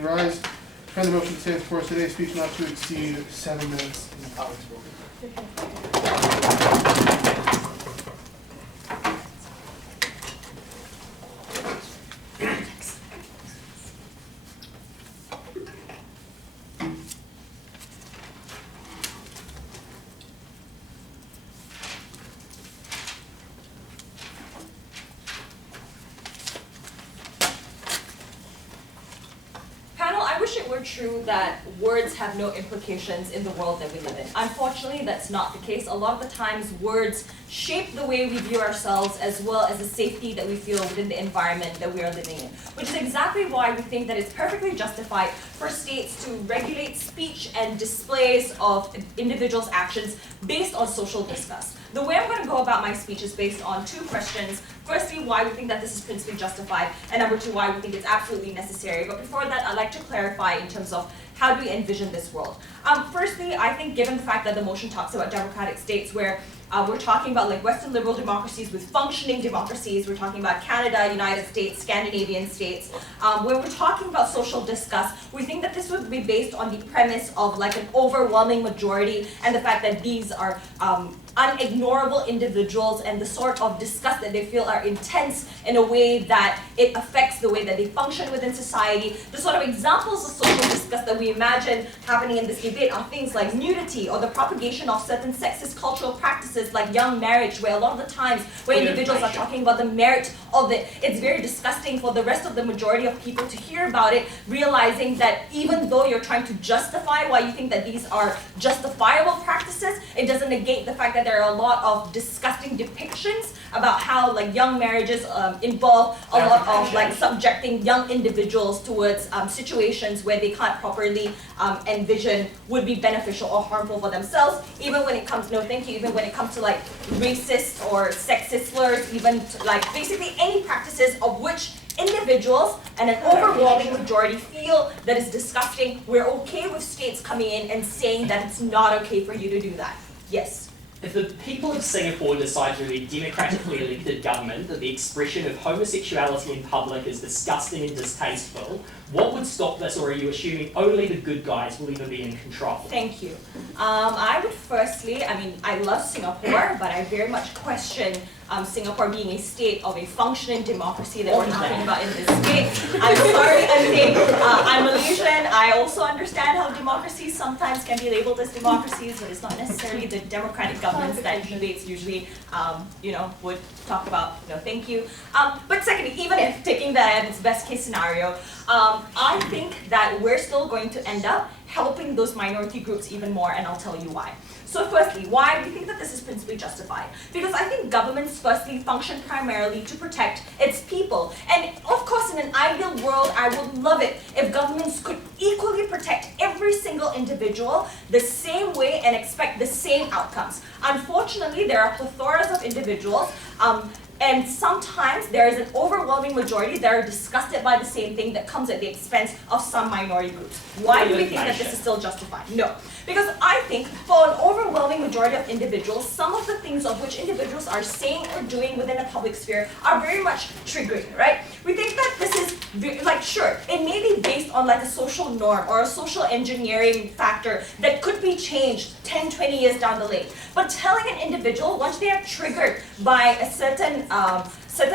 to rise. Defend the motion to stand before us today. Speech not to exceed 7 minutes. True that words have no implications in the world that we live in. Unfortunately, that's not the case. A lot of the times, words shape the way we view ourselves as well as the safety that we feel within the environment that we are living in, which is exactly why we think that it's perfectly justified for states to regulate speech and displays of individuals' actions based on social disgust. The way I'm going to go about my speech is based on 2 questions. Firstly, why we think that this is principally justified, and number 2, why we think it's absolutely necessary. But before that, I'd like to clarify in terms of how do we envision this world. Firstly, I think given the fact that the motion talks about democratic states where we're talking about like Western liberal democracies with functioning democracies. We're talking about Canada, United States, Scandinavian states. When we're talking about social disgust, we think that this would be based on the premise of like an overwhelming majority and the fact that these are unignorable individuals and the sort of disgust that they feel are intense in a way that it affects the way that they function within society. The sort of examples of social disgust that we imagine happening in this debate are things like nudity or the propagation of certain sexist cultural practices like young marriage, where a lot of the times where individuals are talking about the merit of it, it's very disgusting for the rest of the majority of people to hear about it, realizing that even though you're trying to justify why you think that these are justifiable practices, it doesn't negate the fact that there are a lot of disgusting depictions about how like young marriages involve a lot of like subjecting young individuals towards situations where they can't properly envision would be beneficial or harmful for themselves, even when it comes, no thank you, even when it comes to like racist or sexist slurs, even to, like basically any practices of which individuals and an overwhelming majority feel that is disgusting. We're okay with states coming in and saying that it's not okay for you to do that. Yes? If the people of Singapore decide through a democratically elected government that the expression of homosexuality in public is disgusting and distasteful, what would stop this, or are you assuming only the good guys will even be in control? Thank you. I would firstly, I love Singapore, but I very much question Singapore being a state of a functioning democracy that we're talking about in this case. I'm sorry, I'm Malaysian. I also understand how democracies sometimes can be labeled as democracies, but it's not necessarily the democratic governments that debates usually, would talk about. No, thank you. But secondly, even if taking that as its best case scenario, I think that we're still going to end up helping those minority groups even more, and I'll tell you why. So firstly, why do we think that this is principally justified? Because I think governments firstly function primarily to protect its people. And of course, in an ideal world, I would love it if governments could equally protect every single individual the same way and expect the same outcomes. Unfortunately, there are plethora of individuals and sometimes there is an overwhelming majority that are disgusted by the same thing that comes at the expense of some minority groups. Why do we think that this is still justified? No. Because I think for an overwhelming majority of individuals, some of the things of which individuals are saying or doing within a public sphere are very much triggering, right? We think that this is, sure, it may be based on like a social norm or a social engineering factor that could be changed 10, 20 years down the lane. But telling an individual, once they are triggered by a certain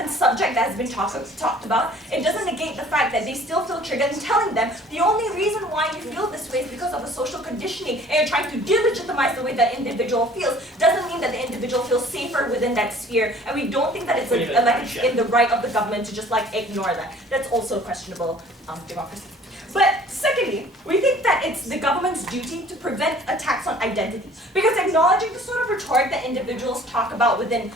subject that has been talked about, it doesn't negate the fact that they still feel triggered, and telling them the only reason why you feel this way is because of a social conditioning and you're trying to delegitimize the way that individual feels doesn't mean that the individual feels safer within that sphere, and we don't think that it's in the right of the government to just ignore that. That's also questionable democracy. But secondly, we think that it's the government's duty to prevent attacks on identity. Because acknowledging the sort of rhetoric that individuals talk about within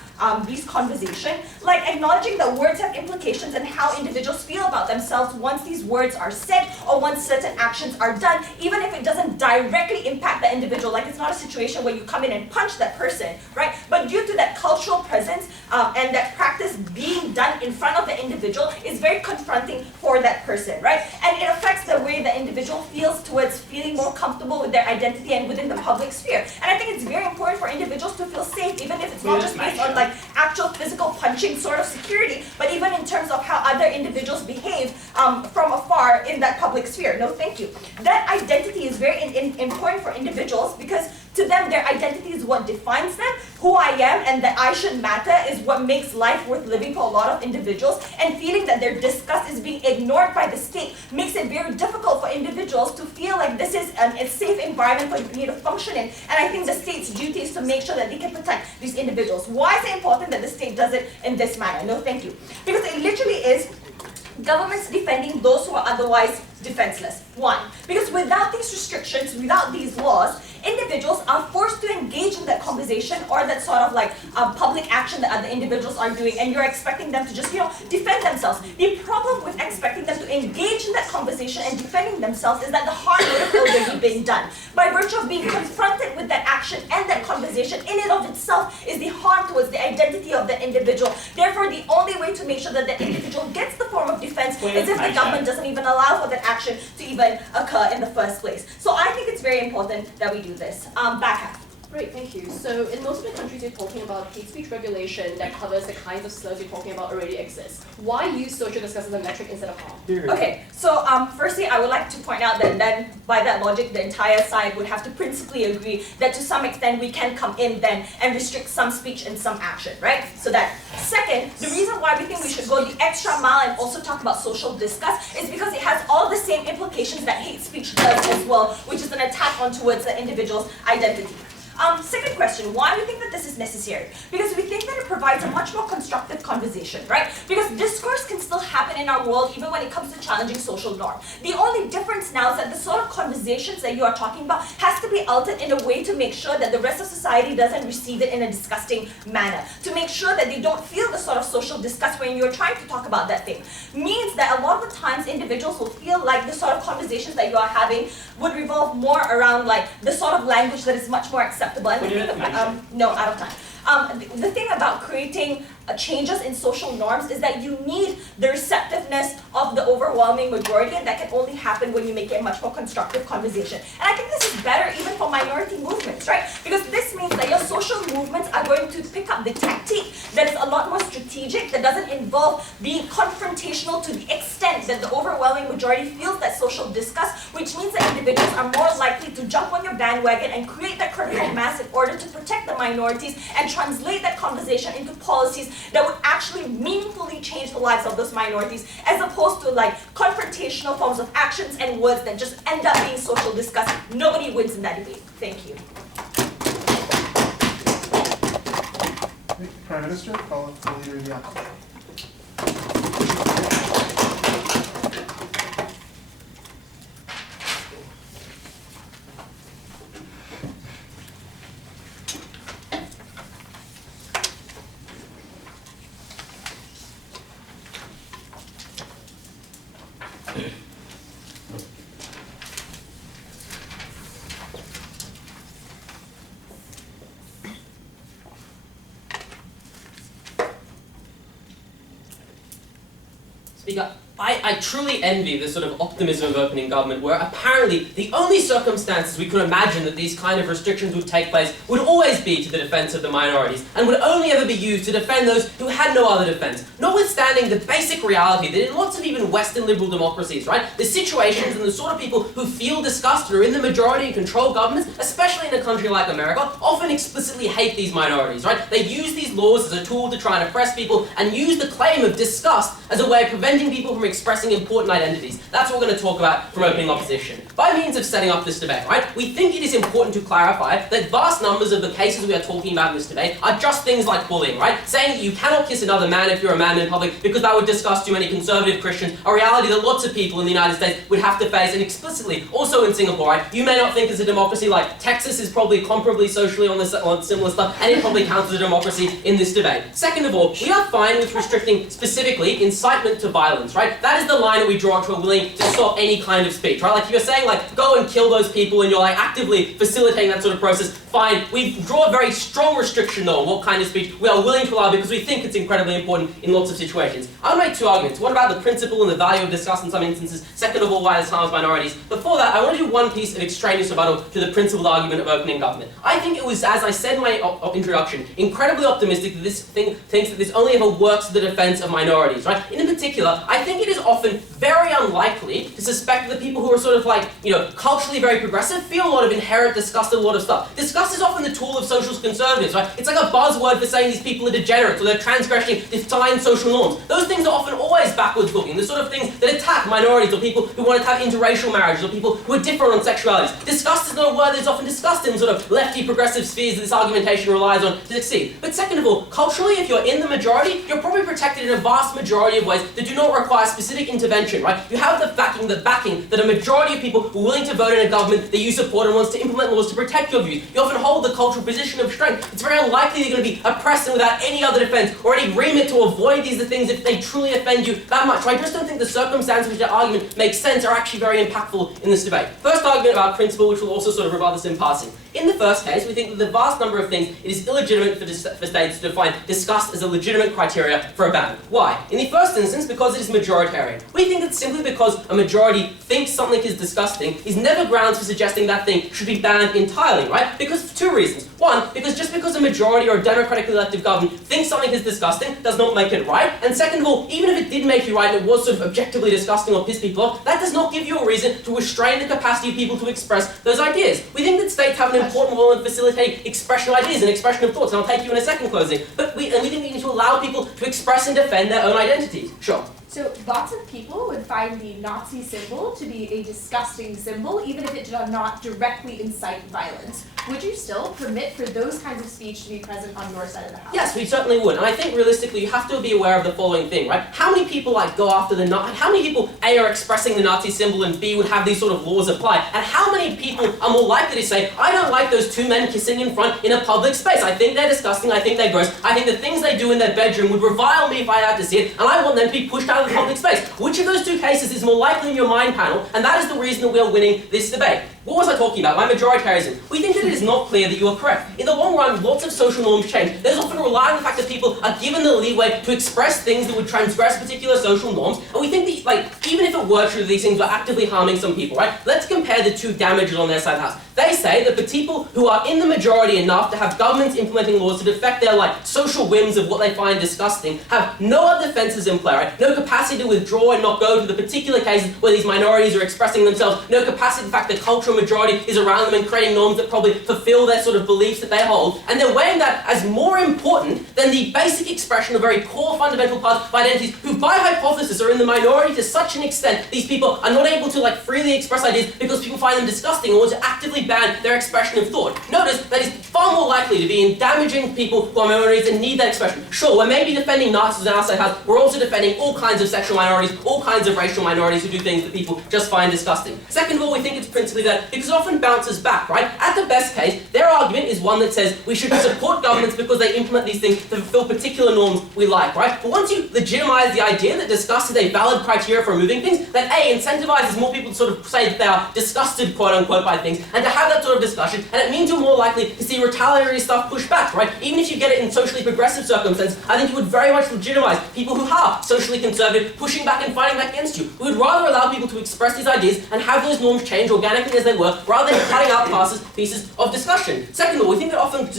these conversations, like acknowledging that words have implications and how individuals feel about themselves once these words are said or once certain actions are done, even if it doesn't directly impact the individual, like it's not a situation where you come in and punch that person, right? But due to that cultural presence and that practice being done in front of the individual is very confronting for that person, right? And it affects the way way the individual feels towards feeling more comfortable with their identity and within the public sphere. And I think it's very important for individuals to feel safe, even if it's not just based on like actual physical punching sort of security, but even in terms of how other individuals behave from afar in that public sphere. No, thank you. That identity is very important for individuals because to them, their identity is what defines them. Who I am and that I should matter is what makes life worth living for a lot of individuals. And feeling that their disgust is being ignored by the state makes it very difficult for individuals to feel like this is a safe environment for you to function in. And I think the state's duty is to make sure that they can protect these individuals. Why is it important that the state does it in this manner? No, thank you. Because it literally is governments defending those who are otherwise defenseless. One, because without these restrictions, without these laws, individuals are forced to engage in that conversation or that sort of like public action that other individuals are doing, and you're expecting them to just, defend themselves. The problem with expecting them to engage in that conversation and defending themselves is that the hard work has already been done. By virtue of being confronted with that action and that conversation, in and of itself is the harm towards the identity of the individual. Therefore, the only way to make sure that the individual gets the form of defense is if the government doesn't even allow for that action to even occur in the first place. So I think it's very important that we do this. Back half. Great, thank you. So in most of the countries you're talking about, hate speech regulation that covers the kinds of slurs you're talking about already exists. Why use social disgust as a metric instead of harm? Okay, so firstly I would like to point out that then by that logic the entire side would have to principally agree that to some extent we can come in then and restrict some speech and some action, right? So that. Second, the reason why we think we should go the extra mile and also talk about social disgust is because it has all the same implications that hate speech does as well, which is an attack on towards the individual's identity. Second question, why do we think that this is necessary? Because we think that it provides a much more constructive conversation, right? Because discourse can still happen in our world even when it comes to challenging social norms. The only difference now is that the sort of conversations that you are talking about has to be altered in a way to make sure that the rest of society doesn't receive it in a disgusting manner. To make sure that they don't feel the sort of social disgust when you're trying to talk about that thing. Means that a lot of the times individuals will feel like the sort of conversations that you are having would revolve more around like the sort of language that is much more acceptable. And the thing about, no, out of time. The thing about creating changes in social norms is that you need the receptiveness of the overwhelming majority, and that can only happen when you make it a much more constructive conversation. And I think this is better even for minority movements, right? Because this means that your social movements are going to pick up the tactic that is a lot more strategic, that doesn't involve being confrontational to the extent that the overwhelming majority feels that social disgust, which means that individuals are more likely to jump on your bandwagon and create that critical mass in order to protect the minorities and translate that conversation into policies that would actually meaningfully change the lives of those minorities, as opposed to like confrontational forms of actions and words that just end up being social disgust. Nobody wins in that debate. Thank you. Prime Minister, call up the leader of the opposition. Speaker, I truly envy this sort of optimism of opening government where apparently the only circumstances we could imagine that these kind of restrictions would take place would always be to the defense of the minorities and would only ever be used to defend those who had no other defense. Notwithstanding the basic reality that in lots of even Western liberal democracies, right, the situations and the sort of people who feel disgust are in the majority and control governments, especially in a country like America, often explicitly hate these minorities, right? They use these laws as a tool to try and oppress people and use the claim of disgust as a way of preventing people from expressing important identities. That's what we're going to talk about from opening opposition. By means of setting up this debate, right, we think it is important to clarify that vast numbers of the cases we are talking about in this debate are just things like bullying, right? Saying that you cannot kiss another man if you're a man in public because that would disgust too many conservative Christians, a reality that lots of people in the United States would have to face, and explicitly also in Singapore, right? You may not think as a democracy like Texas is probably comparably socially on similar stuff, and it probably counts as a democracy in this debate. Second of all, we are fine with restricting specifically incitement to violence, right? right? That is the line that we draw to a willing to stop any kind of speech, right? Like if you're saying like, go and kill those people and you're like actively facilitating that sort of process, fine. We draw a very strong restriction though on what kind of speech we are willing to allow because we think it's incredibly important in lots of situations. I'll make two arguments. One about the principle and the value of disgust in some instances. Second of all, why this harms minorities. Before that, I want to do one piece of extraneous rebuttal to the principled argument of opening government. I think it was, as I said in my introduction, incredibly optimistic that this thing thinks that this only ever works to the defense of minorities, right? In particular, I think it is often very unlikely to suspect that people who are sort of like, culturally very progressive feel a lot of inherent disgust at a lot of stuff. Disgust is often the tool of social conservatives, right? It's like a buzzword for saying these people are degenerates or they're transgressing defined social norms. Those things are often always backwards looking. The sort of things that attack minorities or people who want to have interracial marriages or people who are different on sexualities. Disgust is not a word that is often discussed in sort of lefty progressive spheres that this argumentation relies on to succeed. But second of all, culturally, if you're in the majority, you're probably protected in a vast majority of ways that do not require specific intervention, right? You have the backing that a majority of people who are willing to vote in a government that you support and wants to implement laws to protect your views. You often hold the cultural position of strength. It's very unlikely you're going to be oppressed and without any other defense or any remit to avoid these things if they truly offend you that much. So I just don't think the circumstances in which that argument makes sense are actually very impactful in this debate. First argument about principle, which will also sort of rebut this in passing. In the first case, we think that the vast number of things, it is illegitimate for states to define disgust as a legitimate criteria for a ban. Why? In the first instance, because it is majoritarian. We think that simply because a majority thinks something is disgusting is never grounds for suggesting that thing should be banned entirely, right? Because of two reasons. One, because just because a majority or a democratically elected government thinks something is disgusting does not make it right. And second of all, even if it did make you right and it was sort of objectively disgusting or piss people off, that does not give you a reason to restrain the capacity of people to express those ideas. We think that states have an important role in facilitating expression of ideas and expression of thoughts, and I'll take you in a second closing. But we think we need to allow people to express and defend their own identities. Sure. So lots of people would find the Nazi symbol to be a disgusting symbol, even if it did not directly incite violence. Would you still permit for those kinds of speech to be present on your side of the house? Yes, we certainly would. And I think realistically, you have to be aware of the following thing, right? How many people go after the Nazi? How many people A are expressing the Nazi symbol and B would have these sort of laws apply? And how many people are more likely to say, I don't like those two men kissing in front in a public space. I think they're disgusting. I think they're gross. I think the things they do in their bedroom would revile me if I had to see it, and I want them to be pushed out of the public space. Which of those two cases is more likely in your mind panel? And that is the reason that we are winning this debate. What was I talking about? My majoritarianism. We think that it is not clear that you are correct. In the long run, lots of social norms change. There's often a rely on the fact that people are given the leeway to express things that would transgress particular social norms. And we think that, even if it were true that these things were actively harming some people, right? Let's compare the two damages on their side of the house. They say that the people who are in the majority enough to have governments implementing laws to affect their social whims of what they find disgusting have no other defences in play, right? No capacity to withdraw and not go to the particular cases where these minorities are expressing themselves. No capacity, in fact, the cultural majority is around them and creating norms that probably fulfill their sort of beliefs that they hold. And they're weighing that as more important than the basic expression of very core fundamental parts of identities who, by hypothesis, are in the minority to such an extent these people are not able to freely express ideas because people find them disgusting or want to actively ban their expression of thought. Notice that is far more likely to be in damaging people who are minorities and need that expression. Sure, we're maybe defending Nazis in our side house, we're also defending all kinds of sexual minorities, all kinds of racial minorities who do things that people just find disgusting. Second of all, we think it's principally that because it often bounces back, right? At the best case, their argument is one that says we should support governments because they implement these things to fulfill particular norms we like, right? But once you legitimize the idea that disgust is a valid criteria for removing things, that A, incentivizes more people to sort of say that they are disgusted, quote unquote, by things, and to have that sort of discussion, and it means you're more likely to see retaliatory stuff pushed back, right? Even if you get it in socially progressive circumstances, I think you would very much legitimize people who are socially conservative pushing back and fighting back against you. We would rather allow people to express these ideas and have those norms change organically as they were, rather than cutting out pieces of discussion. Second of all, we think that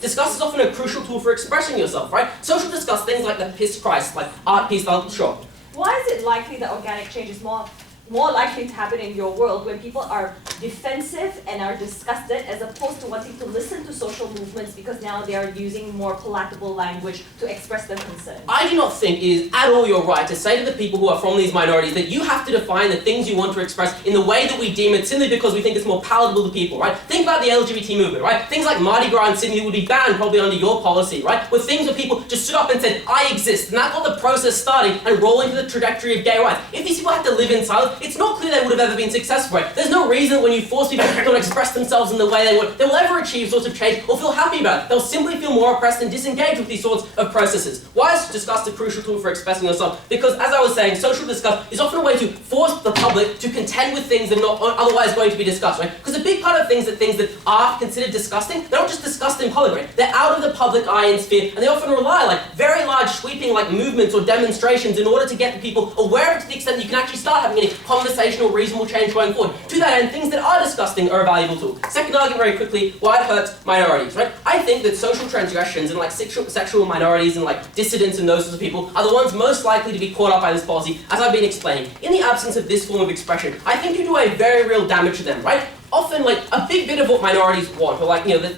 disgust is often a crucial tool for expressing yourself, right? Social disgust, things like the piss Christ, like art piece, sure. Why is it likely that organic change is more likely to happen in your world when people are defensive and are disgusted as opposed to wanting to listen to social movements because now they are using more palatable language to express their concerns? I do not think it is at all your right to say to the people who are from these minorities that you have to define the things you want to express in the way that we deem it simply because we think it's more palatable to people, right? Think about the LGBT movement, right? Things like Mardi Gras in Sydney would be banned probably under your policy, right? With things where people just stood up and said, I exist, and that got the process starting and rolling to the trajectory of gay rights. If these people had to live in silence, because it's not clear they would have ever been successful, right? There's no reason when you force people to express themselves in the way they will ever achieve sorts of change or feel happy about it. They'll simply feel more oppressed and disengaged with these sorts of processes. Why is disgust a crucial tool for expressing yourself? Because, as I was saying, social disgust is often a way to force the public to contend with things that are not otherwise going to be discussed, right? Because a big part of things that are considered disgusting, they're not just discussed in public, right? They're out of the public eye and sphere, and they often rely like very large sweeping like movements or demonstrations in order to get the people aware of it to the extent that you can actually start having any conversational, reasonable change going forward. To that end, things that are disgusting are a valuable tool. Second argument very quickly, why it hurts minorities, right? I think that social transgressions and like sexual minorities and like dissidents and those sorts of people are the ones most likely to be caught up by this policy, as I've been explaining. In the absence of this form of expression, I think you do a very real damage to them, right? Often, like, a big bit of what minorities want, or like, you know, the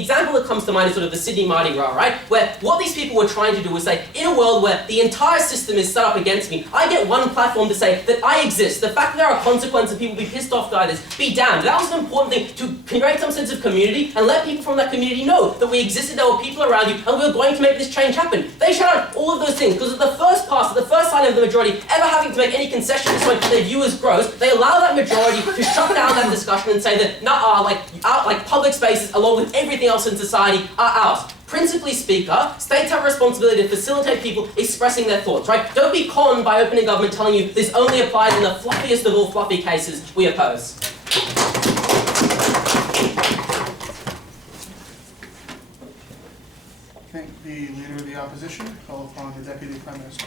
example that comes to mind is sort of the Sydney Mardi Gras, right? Where what these people were trying to do was say, in a world where the entire system is set up against me, I get one platform to say that I exist. The fact that there are consequences and people be pissed off by this, be damned. That was an important thing to create some sense of community and let people from that community know that we existed, there were people around you, and we were going to make this change happen. They shut out all of those things, because at the first pass, at the first sign of the majority ever having to make any concessions when their view is gross, they allow that majority to shut down that discussion and say that like public spaces along with everything else in society are ours. Principally speaker, states have a responsibility to facilitate people expressing their thoughts, right? Don't be conned by opening government telling you this only applies in the fluffiest of all fluffy cases we oppose. Thank the Leader of the Opposition. Call upon the Deputy Prime Minister.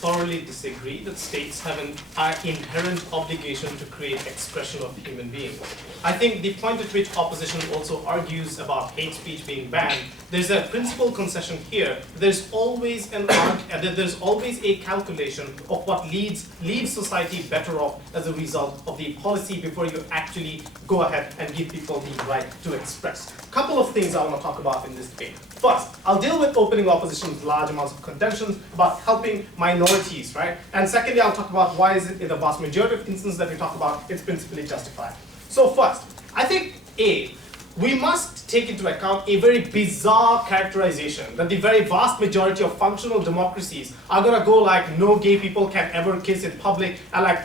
Thoroughly disagree that states have an inherent obligation to create expression of human beings. I think the point at which opposition also argues about hate speech being banned, there's a principal concession here. There's always there's always a calculation of what leaves society better off as a result of the policy before you actually go ahead and give people the right to express. A couple of things I want to talk about in this debate. First, I'll deal with opening opposition's large amounts of contentions about helping minorities, right? And secondly, I'll talk about why is it in the vast majority of instances that we talk about, it's principally justified. So first, I think we must take into account a very bizarre characterization that the very vast majority of functional democracies are gonna go like, no gay people can ever kiss in public, and like,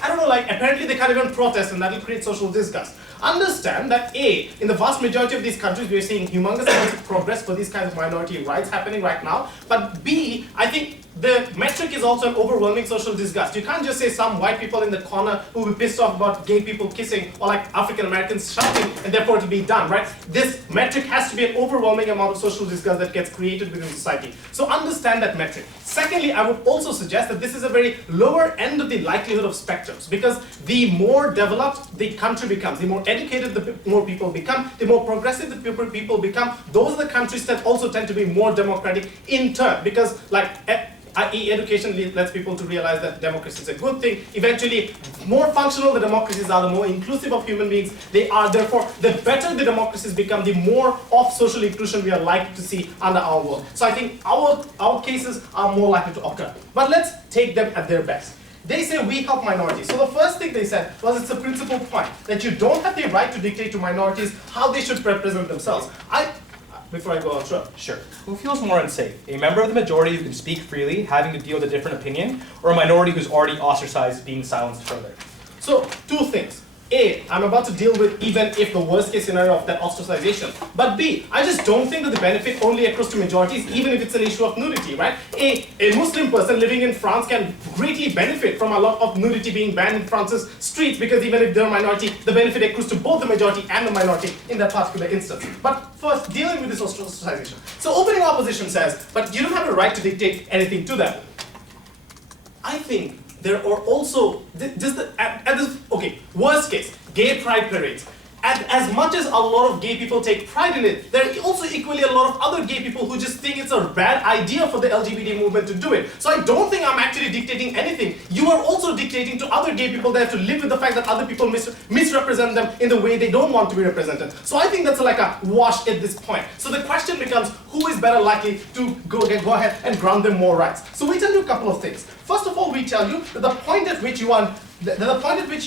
I don't know, like apparently they can't even protest and that'll create social disgust. Understand that in the vast majority of these countries, we're seeing humongous amounts of progress for these kinds of minority rights happening right now. But B, I think the metric is also an overwhelming social disgust. You can't just say some white people in the corner who will be pissed off about gay people kissing or like African Americans shouting and therefore it'll be done, right? This metric has to be an overwhelming amount of social disgust that gets created within society. So understand that metric. Secondly, I would also suggest that this is a very lower end of the likelihood of spectrums, because the more developed the country becomes, the more educated the more people become, the more progressive the people become, those are the countries that also tend to be more democratic in turn, because like education lets people to realize that democracy is a good thing. Eventually, more functional the democracies are, the more inclusive of human beings they are. Therefore, the better the democracies become, the more of social inclusion we are likely to see under our world. So I think our cases are more likely to occur. But let's take them at their best. They say we help minorities. So the first thing they said was it's a principal point that you don't have the right to dictate to minorities how they should represent themselves. Before I go on, Sure. Who feels more unsafe? A member of the majority who can speak freely, having to deal with a different opinion, or a minority who's already ostracized, being silenced further? So, two things. A, I'm about to deal with even if the worst case scenario of that ostracization. But B, I just don't think that the benefit only accrues to majorities, even if it's an issue of nudity, right? A Muslim person living in France can greatly benefit from a lot of nudity being banned in France's streets, because even if they're a minority, the benefit accrues to both the majority and the minority in that particular instance. But first, dealing with this ostracization. So opening opposition says, but you don't have a right to dictate anything to them. I think there are also, worst case, gay pride parades. And as much as a lot of gay people take pride in it, there are also equally a lot of other gay people who just think it's a bad idea for the LGBT movement to do it. So I don't think I'm actually dictating anything. You are also dictating to other gay people that have to live with the fact that other people misrepresent them in the way they don't want to be represented. So I think that's like a wash at this point. So the question becomes, who is better likely to go ahead and grant them more rights? So we tell you a couple of things. First of all, we tell you that the point at which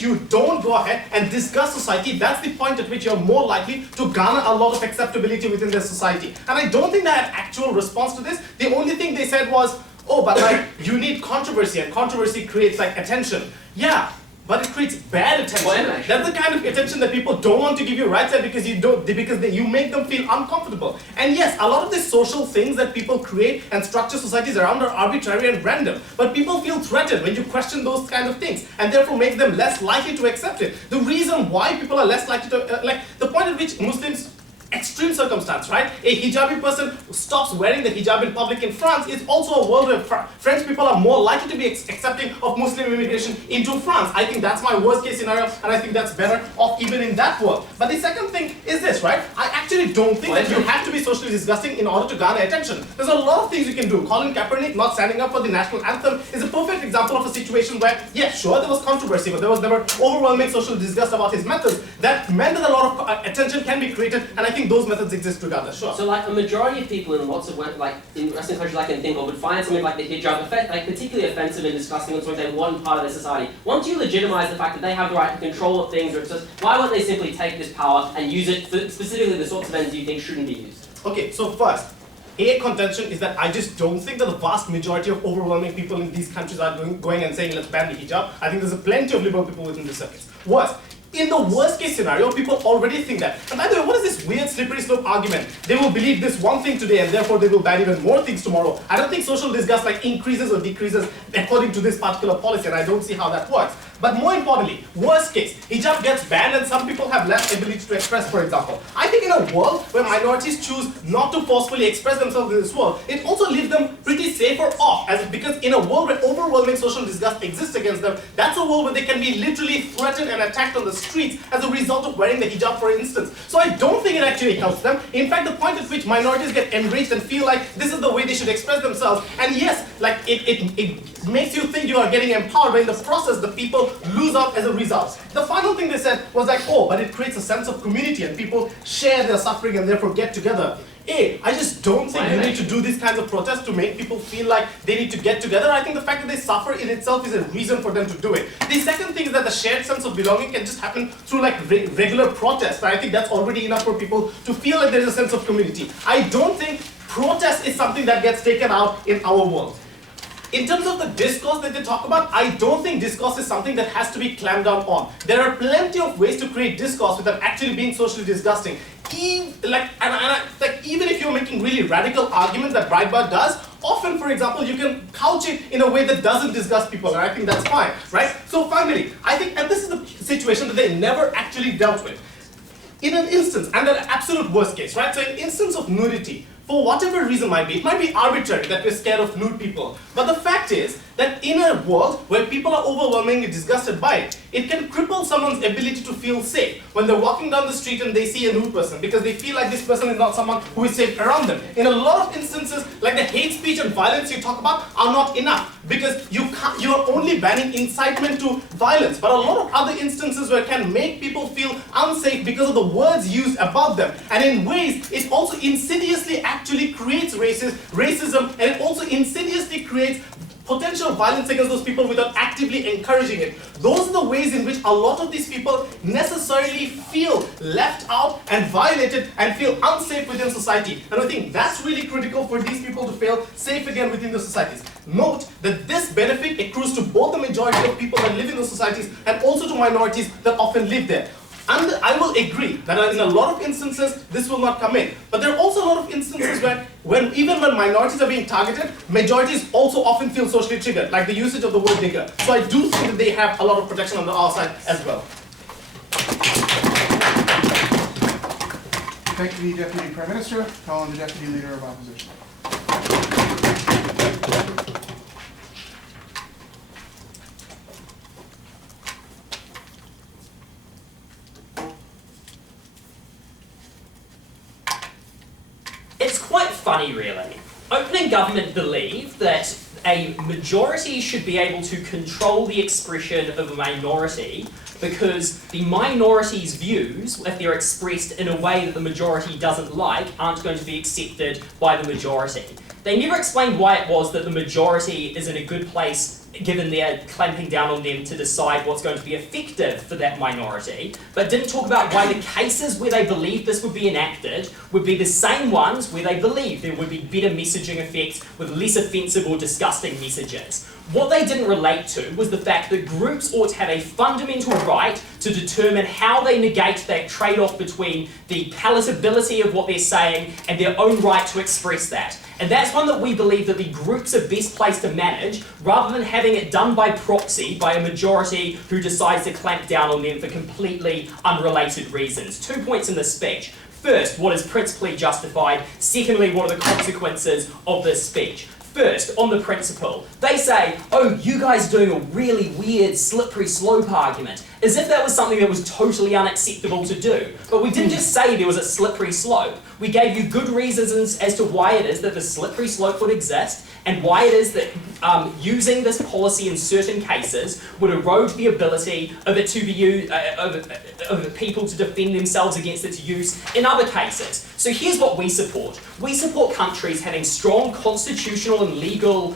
you don't go ahead and discuss society, that's the point at which you're more likely to garner a lot of acceptability within the society. And I don't think they had actual response to this. The only thing they said was, oh, but like, you need controversy, and controversy creates like attention. Yeah, but it creates bad attention. That's the kind of attention that people don't want to give you rights at because you make them feel uncomfortable. And yes, a lot of these social things that people create and structure societies around are arbitrary and random. But people feel threatened when you question those kind of things, and therefore makes them less likely to accept it. The reason why people are less likely to, the point at which Muslims, extreme circumstance, right? A hijabi person stops wearing the hijab in public in France. It's also a world where French people are more likely to be accepting of Muslim immigration into France. I think that's my worst case scenario, and I think that's better off even in that world. But the second thing is this, right? I actually don't think that you have to be socially disgusting in order to garner attention. There's a lot of things you can do. Colin Kaepernick not standing up for the national anthem is a perfect example of a situation where, yeah, sure, there was controversy, but there was never overwhelming social disgust about his methods. That meant that a lot of attention can be created, and I think those methods exist regardless, sure. So like a majority of people in lots of, like in Western countries I can think of would find something like the hijab like particularly offensive and disgusting on something they one part of their society. Once you legitimize the fact that they have the right to control what things are accessed, why won't they simply take this power and use it for specifically the sorts of ends you think shouldn't be used? Okay, so first, a contention is that I just don't think that the vast majority of overwhelming people in these countries are going and saying let's ban the hijab. I think there's plenty of liberal people within the circuits. Worse, in the worst case scenario, people already think that. And by the way, what is this weird slippery slope argument? They will believe this one thing today and therefore they will ban even more things tomorrow. I don't think social disgust like increases or decreases according to this particular policy, and I don't see how that works. But more importantly, worst case, hijab gets banned and some people have less ability to express, for example. I think in a world where minorities choose not to forcefully express themselves in this world, it also leaves them pretty safer off, because in a world where overwhelming social disgust exists against them, that's a world where they can be literally threatened and attacked on the streets as a result of wearing the hijab, for instance. So I don't think it actually helps them. In fact, the point at which minorities get enraged and feel like this is the way they should express themselves, and yes, like it makes you think you are getting empowered, but in the process, the people lose out as a result. The final thing they said was like, oh, but it creates a sense of community and people share their suffering and therefore get together. I just don't think you need to do these kinds of protests to make people feel like they need to get together. I think the fact that they suffer in itself is a reason for them to do it. The second thing is that the shared sense of belonging can just happen through like regular protests. And I think that's already enough for people to feel like there's a sense of community. I don't think protest is something that gets taken out in our world. In terms of the discourse that they talk about, I don't think discourse is something that has to be clamped down on. There are plenty of ways to create discourse without actually being socially disgusting. Even if you're making really radical arguments that Breitbart does, often, for example, you can couch it in a way that doesn't disgust people, and I think that's fine, right? So finally, I think, and this is the situation that they never actually dealt with. In an instance, and an absolute worst case, right? So in instance of nudity, for whatever reason it might be arbitrary that we're scared of nude people. But the fact is that in a world where people are overwhelmingly disgusted by it, it can cripple someone's ability to feel safe when they're walking down the street and they see a nude person because they feel like this person is not someone who is safe around them. In a lot of instances, like the hate speech and violence you talk about are not enough because you're only banning incitement to violence. But a lot of other instances where it can make people feel unsafe because of the words used about them. And in ways, it also insidiously actually creates racism, and it also insidiously creates potential violence against those people without actively encouraging it. Those are the ways in which a lot of these people necessarily feel left out and violated and feel unsafe within society. And I think that's really critical for these people to feel safe again within the societies. Note that this benefit accrues to both the majority of people that live in the societies and also to minorities that often live there. And I will agree that in a lot of instances, this will not come in. But there are also a lot of instances where even when minorities are being targeted, majorities also often feel socially triggered, like the usage of the word nigger. So I do think that they have a lot of protection on our side as well. Thank you, the Deputy Prime Minister. Call on the Deputy Leader of Opposition. quite funny, really. Opening government believe that a majority should be able to control the expression of a minority because the minority's views, if they're expressed in a way that the majority doesn't like, aren't going to be accepted by the majority. They never explained why it was that the majority is in a good place given they're clamping down on them to decide what's going to be effective for that minority, but didn't talk about why the cases where they believed this would be enacted would be the same ones where they believed there would be better messaging effects with less offensive or disgusting messages. What they didn't relate to was the fact that groups ought to have a fundamental right to determine how they negate that trade-off between the palatability of what they're saying and their own right to express that. And that's one that we believe that the groups are best placed to manage, rather than having it done by proxy by a majority who decides to clamp down on them for completely unrelated reasons. 2 points in this speech. First, what is principally justified? Secondly, what are the consequences of this speech? First, on the principle, they say, oh, you guys are doing a really weird slippery slope argument, as if that was something that was totally unacceptable to do. But we didn't just say there was a slippery slope. We gave you good reasons as to why it is that the slippery slope would exist, and why it is that using this policy in certain cases would erode the ability of it to be used, of people to defend themselves against its use in other cases. So here's what we support. We support countries having strong constitutional and legal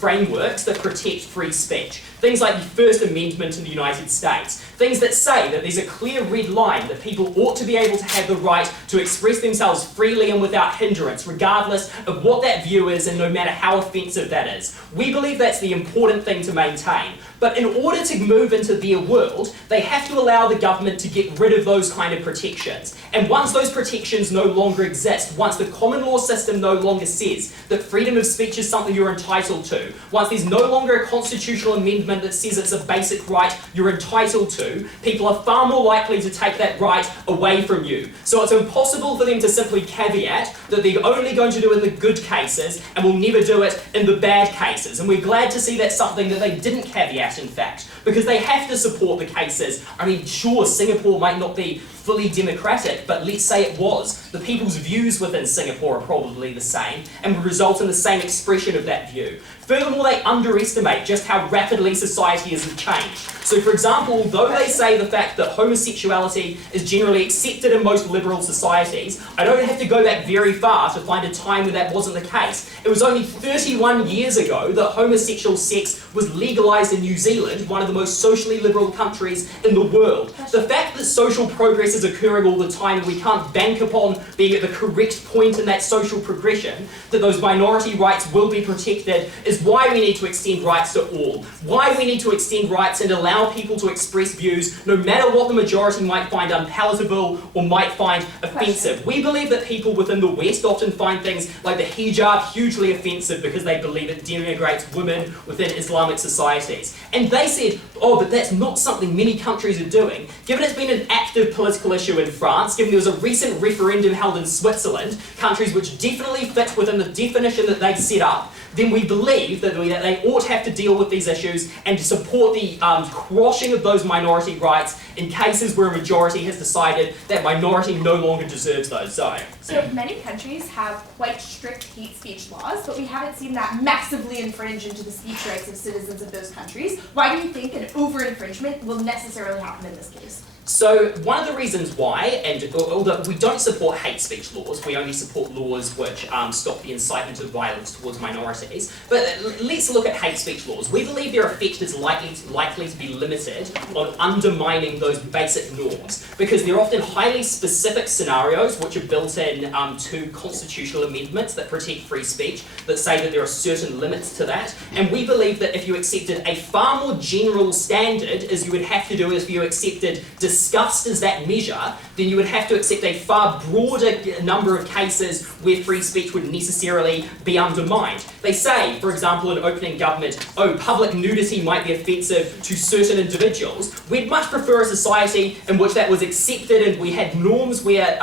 frameworks that protect free speech. Things like the First Amendment in the United States. Things that say that there's a clear red line that people ought to be able to have the right to express themselves freely and without hindrance, regardless of what that view is and no matter how offensive that is. We believe that's the important thing to maintain. But in order to move into their world, they have to allow the government to get rid of those kind of protections. And once those protections no longer exist, once the common law system no longer says that freedom of speech is something you're entitled to, once there's no longer a constitutional amendment that says it's a basic right you're entitled to, people are far more likely to take that right away from you. So it's impossible for them to simply caveat that they're only going to do it in the good cases and will never do it in the bad cases. And we're glad to see that's something that they didn't caveat, in fact, because they have to support the cases. I mean, sure, Singapore might not be fully democratic, but let's say it was. The people's views within Singapore are probably the same and would result in the same expression of that view. Furthermore, they underestimate just how rapidly society has changed. So, for example, although they say the fact that homosexuality is generally accepted in most liberal societies, I don't have to go back very far to find a time where that wasn't the case. It was only 31 years ago that homosexual sex was legalised in New Zealand, one of the most socially liberal countries in the world. The fact that social progress is occurring all the time and we can't bank upon being at the correct point in that social progression, that those minority rights will be protected, is why we need to extend rights to all. Why we need to extend rights and allow people to express views no matter what the majority might find unpalatable or might find offensive. We believe that people within the West often find things like the hijab hugely offensive because they believe it denigrates women within Islamic societies. And they said, oh, but that's not something many countries are doing. Given it's been an active political issue in France, given there was a recent referendum held in Switzerland, countries which definitely fit within the definition that they set up, then we believe that they ought to have to deal with these issues and to support the quashing of those minority rights in cases where a majority has decided that minority no longer deserves those. So many countries have quite strict hate speech laws, but we haven't seen that massively infringe into the speech rights of citizens of those countries. Why do you think an over-infringement will necessarily happen in this case? So one of the reasons why, and although we don't support hate speech laws, we only support laws which stop the incitement of violence towards minorities, but let's look at hate speech laws. We believe their effect is likely to be limited on undermining those basic norms, because they're often highly specific scenarios which are built in to constitutional amendments that protect free speech, that say that there are certain limits to that, and we believe that if you accepted a far more general standard, as you would have to do if you accepted disgust as that measure, then you would have to accept a far broader number of cases where free speech would necessarily be undermined. They say, for example, in opening government, oh, public nudity might be offensive to certain individuals. We'd much prefer a society in which that was accepted and we had norms where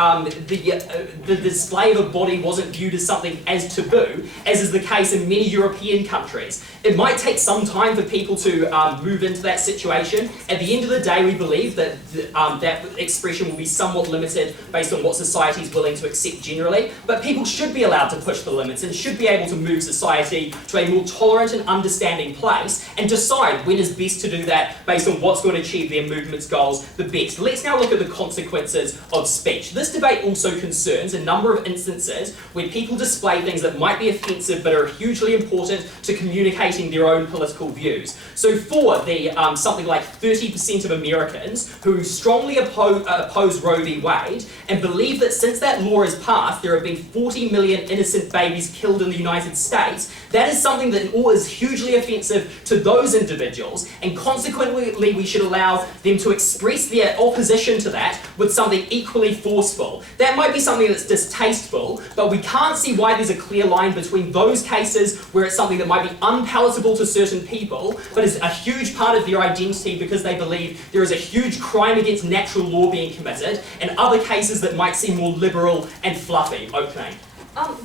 the display of a body wasn't viewed as something as taboo, as is the case in many European countries. It might take some time for people to move into that situation. At the end of the day, we believe that that expression will be somewhat limited based on what society is willing to accept generally, but people should be allowed to push the limits and should be able to move society to a more tolerant and understanding place and decide when is best to do that based on what's going to achieve their movement's goals the best. Let's now look at the consequences of speech. This debate also concerns a number of instances where people display things that might be offensive but are hugely important to communicating their own political views. So for the something like 30% of Americans who strongly oppose Roe v. Wade and believe that since that law is passed there have been 40 million innocent babies killed in the United States, that is something that is hugely offensive to those individuals, and consequently we should allow them to express their opposition to that with something equally forceful. That might be something that's distasteful, but we can't see why there's a clear line between those cases where it's something that might be unpalatable to certain people, but is a huge part of their identity because they believe there is a huge crime against natural law being committed, and other cases that might seem more liberal and fluffy. Opening.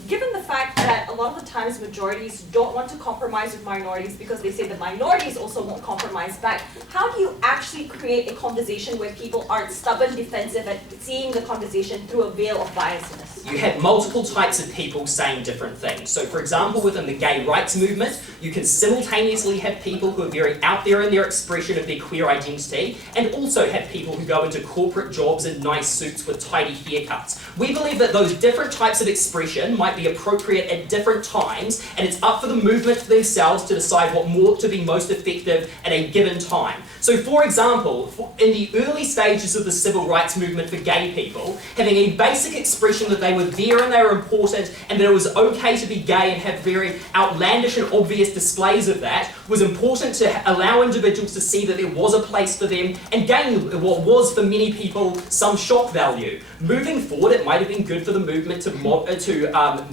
Given the fact that a lot of the times majorities don't want to compromise with minorities because they say the minorities also won't compromise back, how do you actually create a conversation where people aren't stubborn, defensive, and seeing the conversation through a veil of biasness? You have multiple types of people saying different things. So for example, within the gay rights movement, you can simultaneously have people who are very out there in their expression of their queer identity, and also have people who go into corporate jobs in nice suits with tidy haircuts. We believe that those different types of expression might be appropriate at different times, and it's up for the movement themselves to decide what more to be most effective at a given time. So for example, in the early stages of the civil rights movement for gay people, having a basic expression that they were there and they were important and that it was okay to be gay and have very outlandish and obvious displays of that was important to allow individuals to see that there was a place for them and gain what was for many people some shock value. Moving forward, it might have been good for the movement to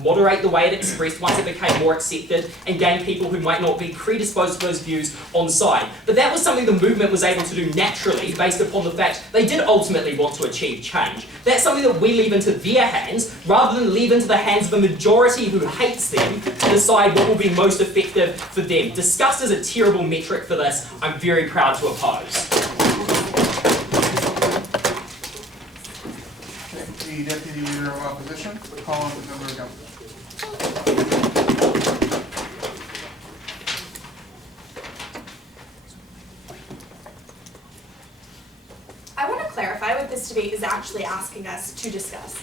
moderate the way it expressed once it became more accepted and gain people who might not be predisposed to those views on side. But that was something the movement was able to do naturally based upon the fact they did ultimately want to achieve change. That's something that we leave into their hands rather than leave into the hands of a majority who hates them to decide what will be most effective for them. Disgust is a terrible metric for this. I'm very proud to oppose. The Deputy Leader of Opposition, call on the member of government. I want to clarify what this debate is actually asking us to discuss.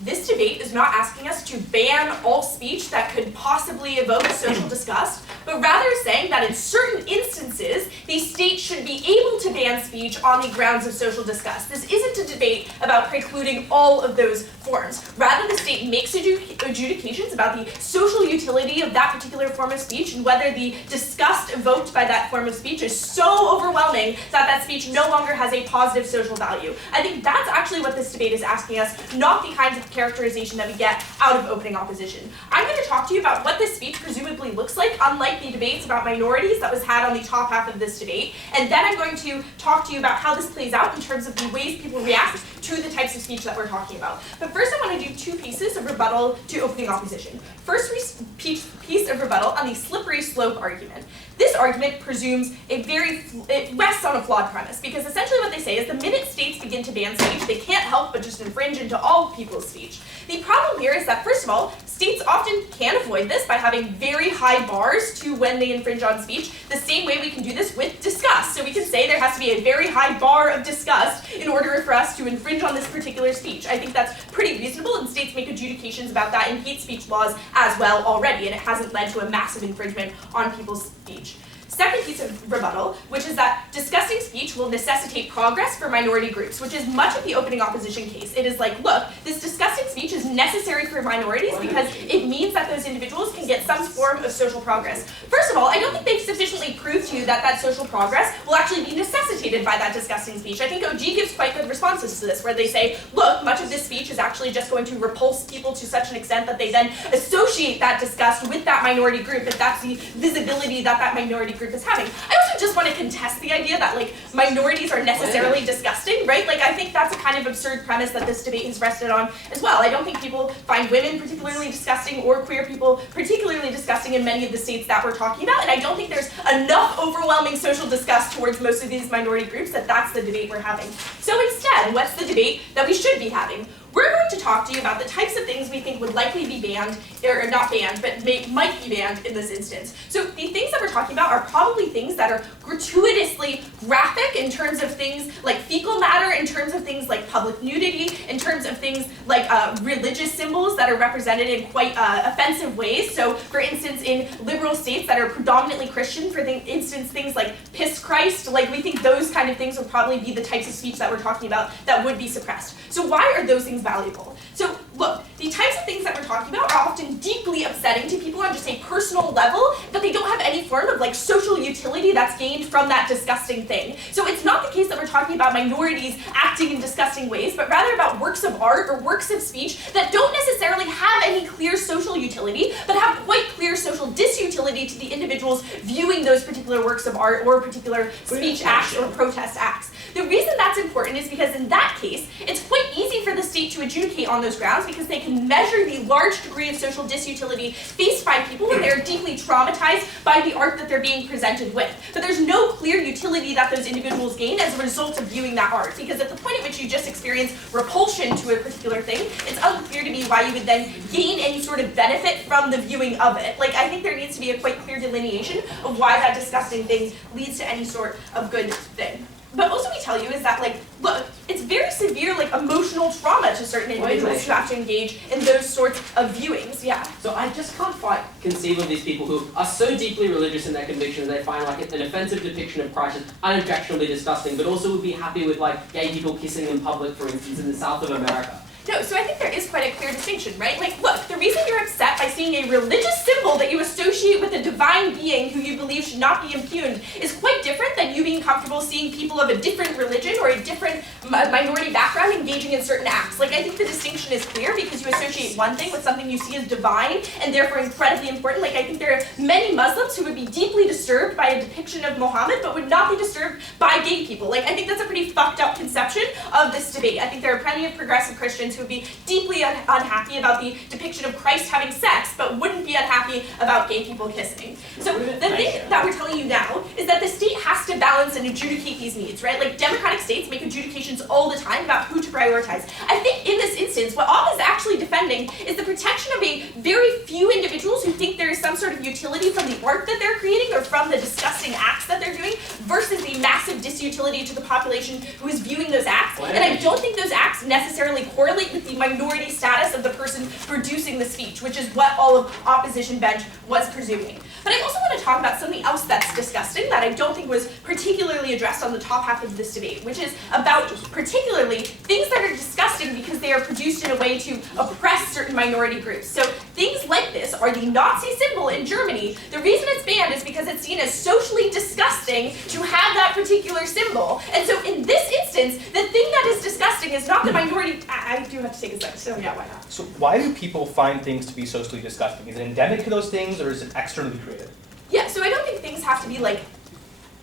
This debate is not asking us to ban all speech that could possibly evoke social disgust, but rather saying that in certain instances, the state should be able to ban speech on the grounds of social disgust. This isn't a debate about precluding all of those forms. Rather, the state makes adjudications about the social utility of that particular form of speech and whether the disgust evoked by that form of speech is so overwhelming that that speech no longer has a positive social value. I think that's actually what this debate is asking us, not the kinds of characterization that we get out of opening opposition. I'm going to talk to you about what this speech presumably looks like, unlike the debates about minorities that was had on the top half of this debate, and then I'm going to talk to you about how this plays out in terms of the ways people react to the types of speech that we're talking about. But first I want to do two pieces of rebuttal to opening opposition. First piece of rebuttal on the slippery slope argument. This argument presumes it rests on a flawed premise, because essentially what they say is the minute states begin to ban speech, they can't help but just infringe into all people's speech. The problem here is that, first of all, states often can avoid this by having very high bars to when they infringe on speech, the same way we can do this with disgust. So we can say there has to be a very high bar of disgust in order for us to infringe on this particular speech. I think that's pretty reasonable, and states make adjudications about that in hate speech laws as well already, and it hasn't led to a massive infringement on people's speech. Second piece of rebuttal, which is that disgusting speech will necessitate progress for minority groups, which is much of the opening opposition case. It is like, look, this disgusting speech is necessary for minorities because it means that those individuals can get some form of social progress. First of all, I don't think they've sufficiently proved to you that that social progress will actually be necessitated by that disgusting speech. I think OG gives quite good responses to this, where they say, look, much of this speech is actually just going to repulse people to such an extent that they then associate that disgust with that minority group, if that's the visibility that that minority group group is having. I also just want to contest the idea that like minorities are necessarily disgusting, right? Like I think that's a kind of absurd premise that this debate has rested on as well. I don't think people find women particularly disgusting or queer people particularly disgusting in many of the states that we're talking about, and I don't think there's enough overwhelming social disgust towards most of these minority groups that that's the debate we're having. So instead, what's the debate that we should be having? We're going to talk to you about the types of things we think would likely be banned, or not banned, but might be banned in this instance. So the things that we're talking about are probably things that are gratuitously graphic in terms of things like fecal matter, in terms of things like public nudity, in terms of things like religious symbols that are represented in quite offensive ways. So for instance, in liberal states that are predominantly Christian, for instance, things like piss Christ, like we think those kind of things would probably be the types of speech that we're talking about that would be suppressed. So why are those things valuable? So look, the types of things that we're talking about are often deeply upsetting to people on just a personal level, but they don't have any form of like social utility that's gained from that disgusting thing. So it's not the case that we're talking about minorities acting in disgusting ways, but rather about works of art or works of speech that don't necessarily have any clear social utility, but have quite clear social disutility to the individuals viewing those particular works of art or particular speech acts or protest acts. The reason that's important is because in that case, it's quite easy for the state to adjudicate on those grounds because they can measure the large degree of social disutility faced by people when they're deeply traumatized by the art that they're being presented with. But there's no clear utility that those individuals gain as a result of viewing that art, because at the point at which you just experience repulsion to a particular thing, it's unclear to me why you would then gain any sort of benefit from the viewing of it. Like, I think there needs to be a quite clear delineation of why that disgusting thing leads to any sort of good thing. But also we tell you is that, like, look, it's very severe, like, emotional trauma to certain individuals who have to engage in those sorts of viewings, yeah. So I just can't quite conceive of these people who are so deeply religious in their convictions they find like an offensive depiction of Christ as unobjectionably disgusting, but also would be happy with like gay people kissing in public, for instance, in the South of America. No, so I think there is quite a clear distinction, right? Like, look, the reason you're upset by seeing a religious symbol that you associate with a divine being who you believe should not be impugned is quite different than you being comfortable seeing people of a different religion or a different minority background engaging in certain acts. Like, I think the distinction is clear because you associate one thing with something you see as divine and therefore incredibly important. Like, I think there are many Muslims who would be deeply disturbed by a depiction of Muhammad but would not be disturbed by gay people. Like, I think that's a pretty fucked up conception of this debate. I think there are plenty of progressive Christians who would be deeply unhappy about the depiction of Christ having sex, but wouldn't be unhappy about gay people kissing. So the thing that we're telling you now is that the state has to balance and adjudicate these needs, right? Like, democratic states make adjudications all the time about who to prioritize. I think in this instance, what Ob is actually defending is the protection of a very few individuals who think there is some sort of utility from the art that they're creating or from the disgusting acts that they're doing versus the massive disutility to the population who is viewing those acts. And I don't think those acts necessarily correlate with the minority status of the person producing the speech, which is what all of opposition bench was presuming. But I also want to talk about something else that's disgusting that I don't think was particularly addressed on the top half of this debate, which is about particularly things that are disgusting because they are produced in a way to oppress certain minority groups. So things like this are the Nazi symbol in Germany. The reason it's banned is because it's seen as socially disgusting to have that particular symbol. And so in this instance, the thing that is disgusting is not the minority. I do have to take a second, so yeah, why not? So why do people find things to be socially disgusting? Is it endemic to those things, or is it externally created? Yeah, so I don't think things have to be like,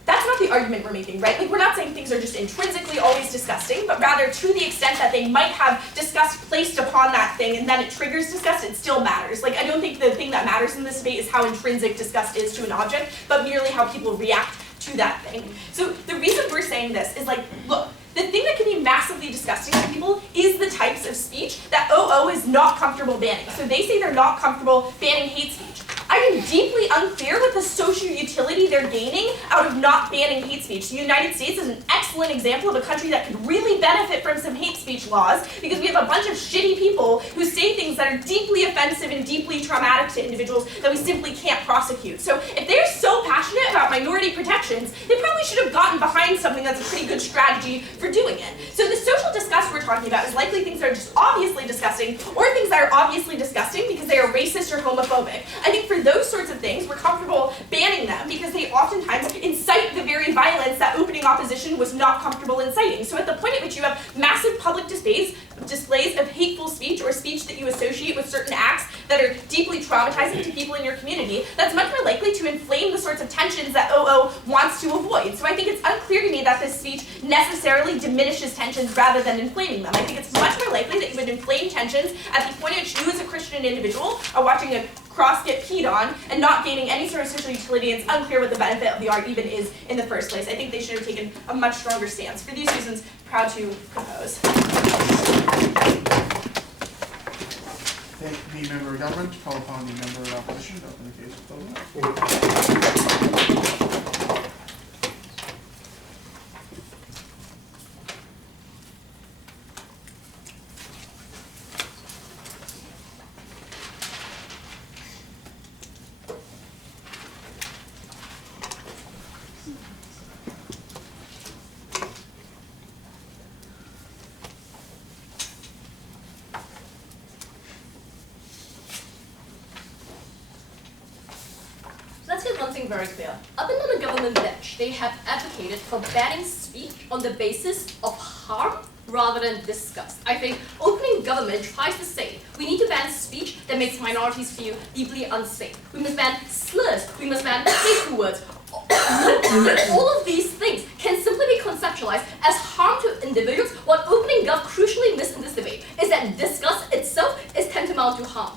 that's not the argument we're making, right? Like, we're not saying things are just intrinsically always disgusting, but rather to the extent that they might have disgust placed upon that thing and then it triggers disgust, it still matters. Like, I don't think the thing that matters in this debate is how intrinsic disgust is to an object, but merely how people react to that thing. So the reason we're saying this is like, look, the thing that can be massively disgusting to people is the types of speech that OO is not comfortable banning. So they say they're not comfortable banning hate speech. I am deeply unclear with the social utility they're gaining out of not banning hate speech. The United States is an excellent example of a country that could really benefit from some hate speech laws because we have a bunch of shitty people who say things that are deeply offensive and deeply traumatic to individuals that we simply can't prosecute. So if they're so passionate about minority protections, they probably should have gotten behind something that's a pretty good strategy for doing it. So the social disgust we're talking about is likely things that are just obviously disgusting or things that are obviously disgusting because they are racist or homophobic. I think for those sorts of things, we're comfortable banning them because they oftentimes incite the very violence that opening opposition was not comfortable inciting. So at the point at which you have massive public displays of hateful speech or speech that you associate with certain acts that are deeply traumatizing to people in your community, that's much more likely to inflame the sorts of tensions that OO wants to avoid. So I think it's unclear to me that this speech necessarily diminishes tensions rather than inflaming them. I think it's much more likely that you would inflame tensions at the point at which you as a Christian individual are watching a cross get peed on and not gaining any sort of social utility. It's unclear what the benefit of the art even is in the first place. I think they should have taken a much stronger stance. For these reasons, proud to propose. Thank the member of government. Call upon the member of opposition to open the case for closing. Let's get one thing very clear. Up and down the government bench, they have advocated for banning speech on the basis of harm rather than disgust. I think opening government tries to say we need to ban speech that makes minorities feel deeply unsafe. We must ban slurs. We must ban hateful words. All of these things can simply be conceptualized as harm to individuals. What opening gov crucially missed in this debate is that disgust itself is tantamount to harm.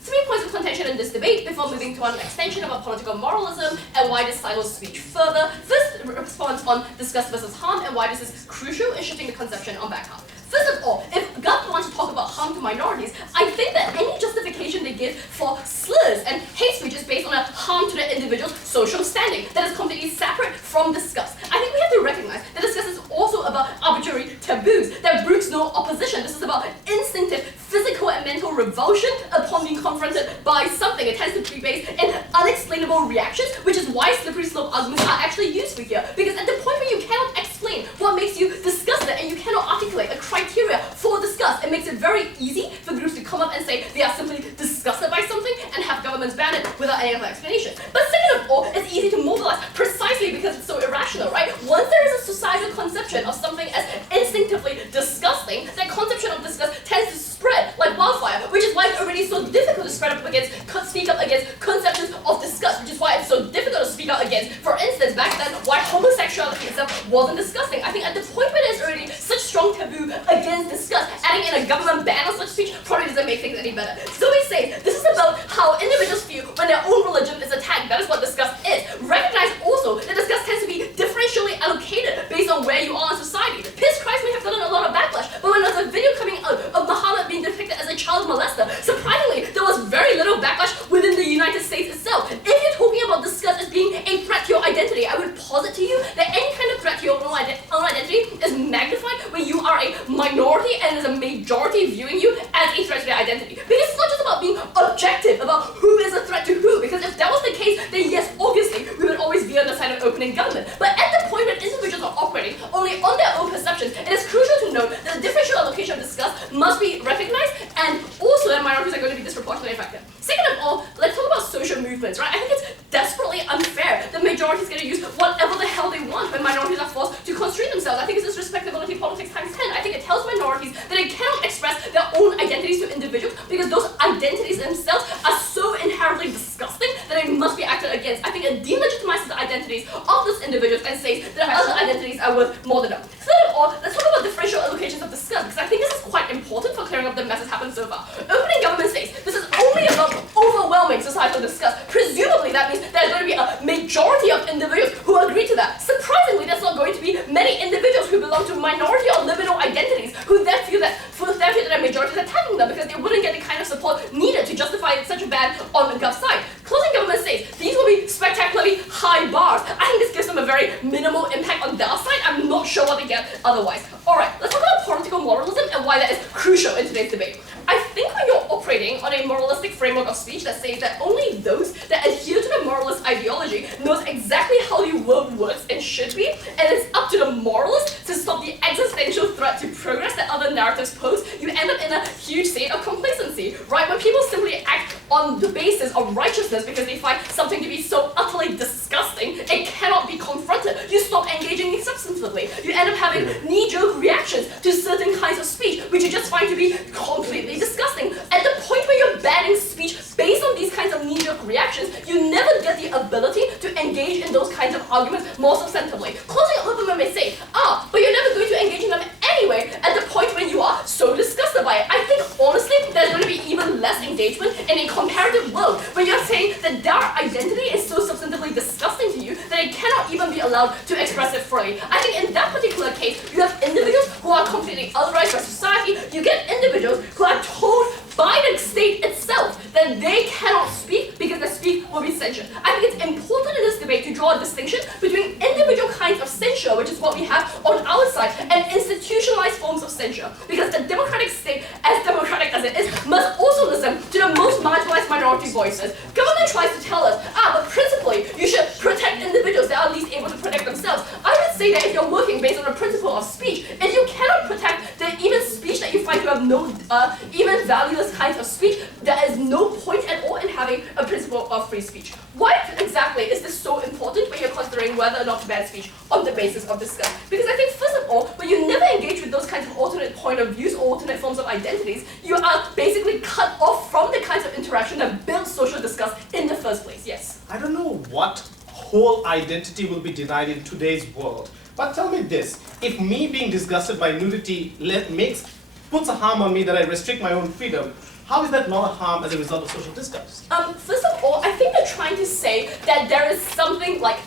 3 points of contention in this debate before moving to an extension about political moralism and why this silos speech further. First, response on disgust versus harm and why this is crucial in shifting the conception on back half. First of all, if Gov wants to talk about harm to minorities, I think that any justification they give for slurs and hate speech is based on a harm to the individual's social standing that is completely separate from disgust. I think we have to recognize that disgust is also about arbitrary taboos that brooks no opposition. This is about instinctive physical and mental revulsion upon being confronted by something. It tends to be based in unexplainable reactions, which is why slippery slope arguments are actually useful here. Because at the point where you cannot explain what makes you disgusted and you cannot articulate a criteria for disgust, it makes it very easy for groups to come up and say they are simply disgusted by something and have governments ban it without any other explanation. But second of all, it's easy to mobilize precisely because it's so irrational, right? Once there is a societal conception of something as instinctively disgusting, that conception of disgust tends to spread like wildfire, which is why it's already so difficult to speak up against conceptions of disgust, which is why it's so difficult to speak out against, for instance, back then, why homosexuality itself wasn't disgusting. I think at the point where there's already such strong taboo against disgust, adding in a government ban on such speech probably doesn't make things any better. So we say, this is about how individuals feel when their own religion is attacked. That is what disgust is. Recognize also that disgust tends to be differentially allocated based on where you are in society. Piss Christ may have gotten a lot of backlash, but when there's a video coming out of Muhammad being depicted as a child molester, surprisingly, there was very little backlash within the United States itself. If you're talking about disgust as being a threat to your identity, I would posit to you that any kind of threat to your own identity is magnified when you are a minority and there's a majority viewing you as a threat to their identity. Because it's not just about being objective about who is a threat to who, because if that was the case, then yes, obviously, we would always be on the side of opening government. But at the point when individuals are operating only on their own perceptions, it is crucial to note that the differential allocation of disgust must be recognized, and also that minorities are going to be disproportionately affected. Second of all, let's talk about social movements, right? I think it's desperately unfair that majorities are going to use whatever the hell they want when minorities are forced to constrain themselves. I think it's just respectability politics times 10. I think it tells minorities that they cannot express their own identities to individuals because those identities themselves are so inherently disgusting that they must be acted against. I think it delegitimizes the identities of those individuals and says that other identities are worth more than them. Third of all, let's talk about differential allocations of disgust, because I think this is quite important for clearing up the mess that's happened so far. Opening government states this is only about overwhelming societal disgust. Presumably that means there's going to be a majority of individuals who agree to that. Surprisingly, there's not going to be many individuals who belong to minority or liminal identities who then feel that a majority is attacking them because they wouldn't get the kind of support needed to justify such a ban on the gov side. Closing government states these will be spectacularly high bars. I think this gives them a very minimal impact on their side. I'm not sure what they get otherwise. Alright, let's talk about political moralism and why that is crucial in today's debate. I think when you're operating on a moralistic framework of speech that says that only those that adhere to the moralist ideology knows exactly how your world works and should be, and it's up to the moralist to stop the existential threat to progress that other narratives pose, you end up in a huge state of complacency, right? When people simply act on the basis of righteousness because they find something to be so utterly disgusting, it cannot be confronted. You stop engaging substantively. You end up having knee-jerk reactions to certain kinds of speech, which you just find to be completely disgusting. At the point where you're banning speech arguments more substantively. Closing argument may say, but you're never going to engage in them anyway at the point when you are so disgusted by it. I think honestly there's going to be even less engagement in a comparative world when you're saying that their identity is so substantively disgusting to you that it cannot even be allowed to express it freely. I think in that particular case, you have individuals who are completely otherized by society. You get individuals who are told by the state itself that they cannot speak because their speech will be censured. I think it's important in this debate to draw a distinction between individual kinds of censure, which is what we have on our side, and institutionalized forms of censure. Because a democratic state, as democratic as it is, must also listen to the most marginalized minority voices. Government tries to tell us, but principally, you should protect individuals that are least able to protect themselves. I would say that if you're working based on the principle of speech, if you cannot protect the even speech that you find to have no even valueless kinds of speech, there is no point at all in having a principle of free speech. Why exactly is this so important when you're considering whether or not to ban speech on the basis of disgust? Because I think first of all, when you never engage with those kinds of alternate point of views or alternate forms of identities, you are basically cut off from the kinds of interaction that build social disgust in the first place. Yes? I don't know what whole identity will be denied in today's world, but tell me this, if me being disgusted by nudity puts a harm on me that I restrict my own freedom, how is that not a harm as a result of social disgust? First of all, I think they're trying to say that there is something like,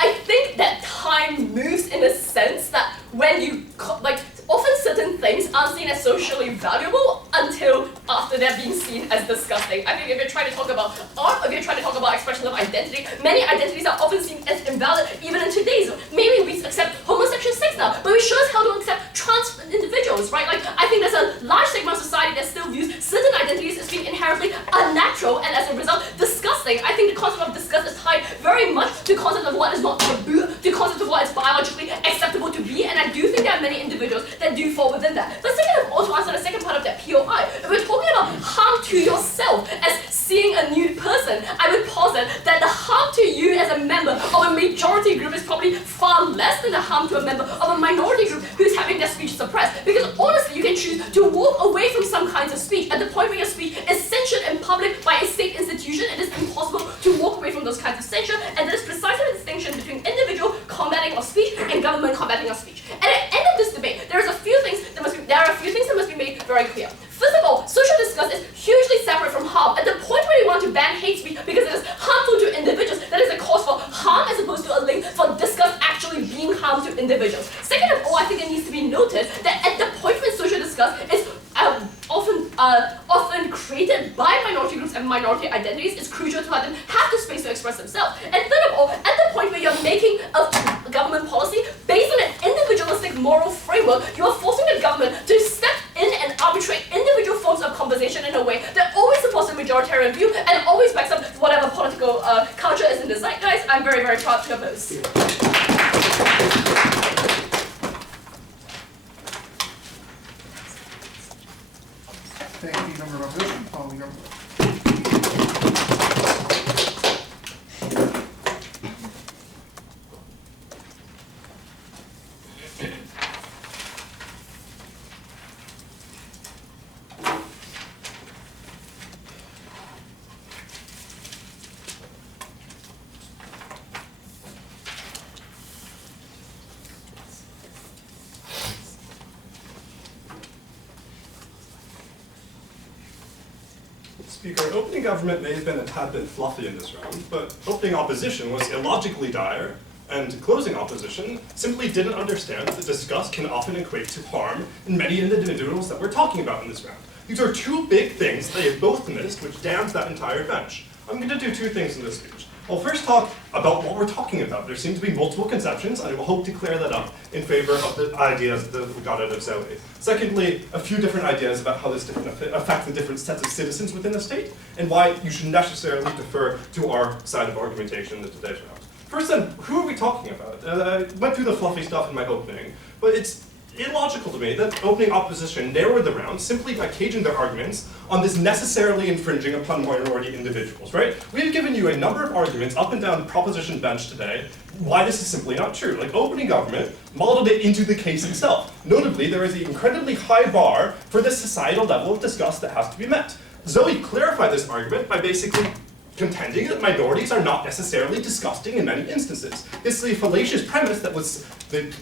I think that time moves in a sense that when you, often certain things aren't seen as socially valuable until after they're being seen as disgusting. I think if you're trying to talk about art, if you're trying to talk about expression of identity, many identities are often seen as invalid even in today's. Maybe we accept homosexual sex now, but we sure as hell don't accept trans individuals, right? I think there's a large segment of society that still views certain identities as being inherently unnatural and as a result disgusting. I think the concept of disgust is tied very much to the concept of what is not taboo, to the concept of what is biologically acceptable to be, and I do think there are many individuals that do fall within that. But second of all, to answer the second part of that POI, if we're talking about harm to yourself as seeing a nude person, I would posit that the harm to you as a member of a majority group is probably far less than the harm to a member of a minority group who's having their speech suppressed. Because honestly, you can choose to walk away from some kinds of speech. At the point where your speech is censured in public by a state institution, it is impossible to walk away from those kinds of censure, and that is precisely the distinction between individual combating of speech and government combating of speech. And at the end of this debate, there are a few things that must be made very clear. First of all, social disgust is hugely separate from harm. At the point where you want to ban hate speech because it is harmful to individuals, that is a cause for harm as opposed to a link for disgust actually being harm to individuals. Second of all, I think it needs to be noted that at the point when social disgust is often created by minority groups and minority identities, it's crucial to let them have the space to express themselves. And third of all, at the point where you're making a government policy based on an individualistic moral framework, you are forcing the government to step in and arbitrate individual forms of conversation in a way that always supports a majoritarian view and always backs up whatever political culture is in the zeitgeist. I'm very, very proud to oppose. Thank you, member of opposition. Following member. Speaker, opening government may have been a tad bit fluffy in this round, but opening opposition was illogically dire, and closing opposition simply didn't understand that disgust can often equate to harm in many individuals that we're talking about in this round. These are two big things they have both missed, which damns that entire bench. I'm going to do two things in this speech. I'll first talk about what we're talking about. There seem to be multiple conceptions, and I will hope to clear that up in favor of the ideas that we got out of Zoe. Secondly, a few different ideas about how this affects the different sets of citizens within the state, and why you should necessarily defer to our side of argumentation in today's round. First then, who are we talking about? I went through the fluffy stuff in my opening, but it's illogical to me that opening opposition narrowed the round simply by caging their arguments on this necessarily infringing upon minority individuals, right? We've given you a number of arguments up and down the proposition bench today why this is simply not true. Like opening government modeled it into the case itself. Notably, there is an incredibly high bar for the societal level of disgust that has to be met. Zoe clarified this argument by basically contending that minorities are not necessarily disgusting in many instances. This is a fallacious premise that was the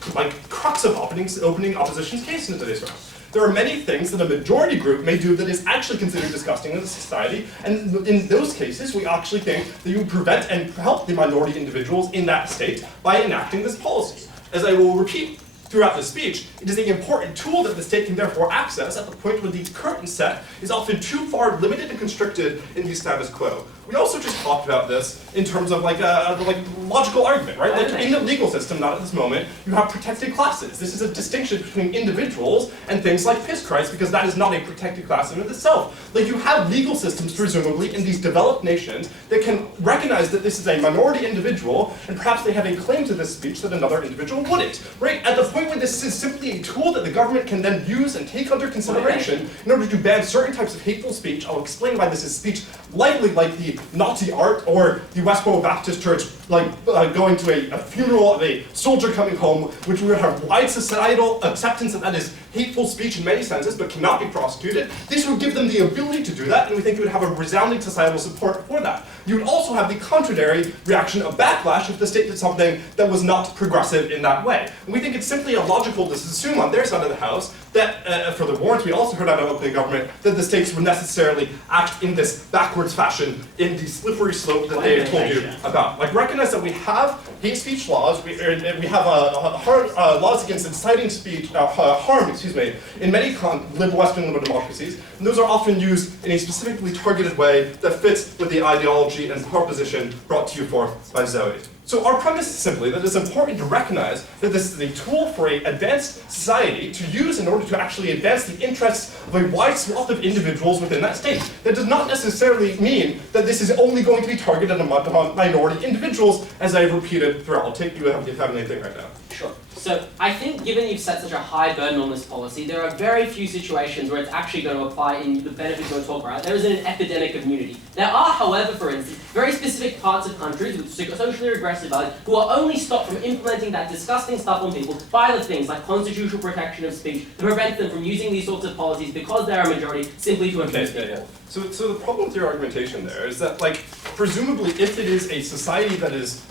crux of opening opposition's case in today's round. There are many things that a majority group may do that is actually considered disgusting in the society, and in those cases, we actually think that you would prevent and help the minority individuals in that state by enacting this policy. As I will repeat throughout the speech, it is an important tool that the state can therefore access at the point where the current set is often too far limited and constricted in the status quo. We also just talked about this in terms of like a logical argument, right? Like in the legal system, not at this moment, you have protected classes. This is a distinction between individuals and things like piss Christ, because that is not a protected class in itself. Like you have legal systems, presumably, in these developed nations that can recognize that this is a minority individual, and perhaps they have a claim to this speech that another individual wouldn't, right? At the point where this is simply a tool that the government can then use and take under consideration in order to ban certain types of hateful speech, I'll explain why this is speech likely like the Nazi art or the Westboro Baptist Church going to a funeral of a soldier coming home, which we would have wide societal acceptance that is hateful speech in many senses, but cannot be prosecuted. This would give them the ability to do that, and we think it would have a resounding societal support for that. You would also have the contrary reaction of backlash if the state did something that was not progressive in that way. And we think it's simply illogical to assume on their side of the house that, for the warrants we also heard out of opening government, that the states would necessarily act in this backwards fashion in the slippery slope that they told you about. Like, recognize that we have hate speech laws, we have laws against inciting speech, harm, in many Western liberal democracies, and those are often used in a specifically targeted way that fits with the ideology and proposition brought to you forth by Zoe. So our premise is simply that it's important to recognize that this is a tool for an advanced society to use in order to actually advance the interests of a wide swath of individuals within that state. That does not necessarily mean that this is only going to be targeted on minority individuals, as I've repeated throughout. I'll take you if you have anything right now. Sure. So I think given you've set such a high burden on this policy, there are very few situations where it's actually going to apply in the benefits you're talking about. There isn't an epidemic of unity. There are, however, for instance, very specific parts of countries with socially regressive values who are only stopped from implementing that disgusting stuff on people by the things like constitutional protection of speech to prevent them from using these sorts of policies because they're a majority simply to abuse people. So the problem with your argumentation there is that, like, presumably if it is a society that is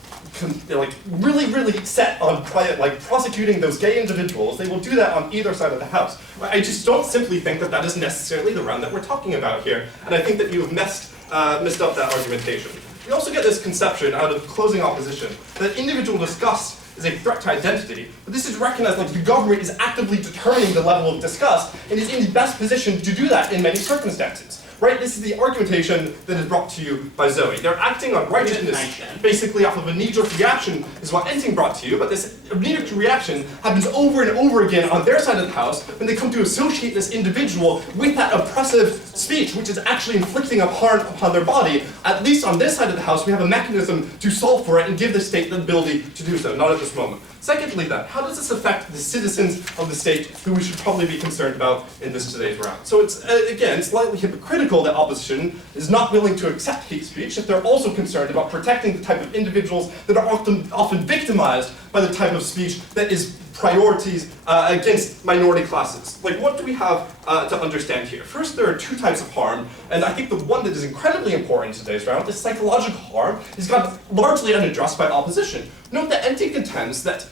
really set on prosecuting those gay individuals, they will do that on either side of the house. I just don't simply think that that is necessarily the round that we're talking about here, and I think that you have messed up that argumentation. We also get this conception out of closing opposition that individual disgust is a threat to identity, but this is recognized like the government is actively determining the level of disgust and is in the best position to do that in many circumstances. Right? This is the argumentation that is brought to you by Zoe. They're acting on righteousness basically off of a knee-jerk reaction is what Enting brought to you, but this knee-jerk reaction happens over and over again on their side of the house when they come to associate this individual with that oppressive speech, which is actually inflicting a harm upon their body. At least on this side of the house, we have a mechanism to solve for it and give the state the ability to do so, not at this moment. Secondly then, how does this affect the citizens of the state who we should probably be concerned about in today's round? So it's, again, slightly hypocritical that opposition is not willing to accept hate speech if they're also concerned about protecting the type of individuals that are often victimized by the type of speech that is priorities against minority classes. Like, what do we have to understand here? First, there are two types of harm, and I think the one that is incredibly important in today's round, this psychological harm, is got largely unaddressed by opposition. Note that Enting contends that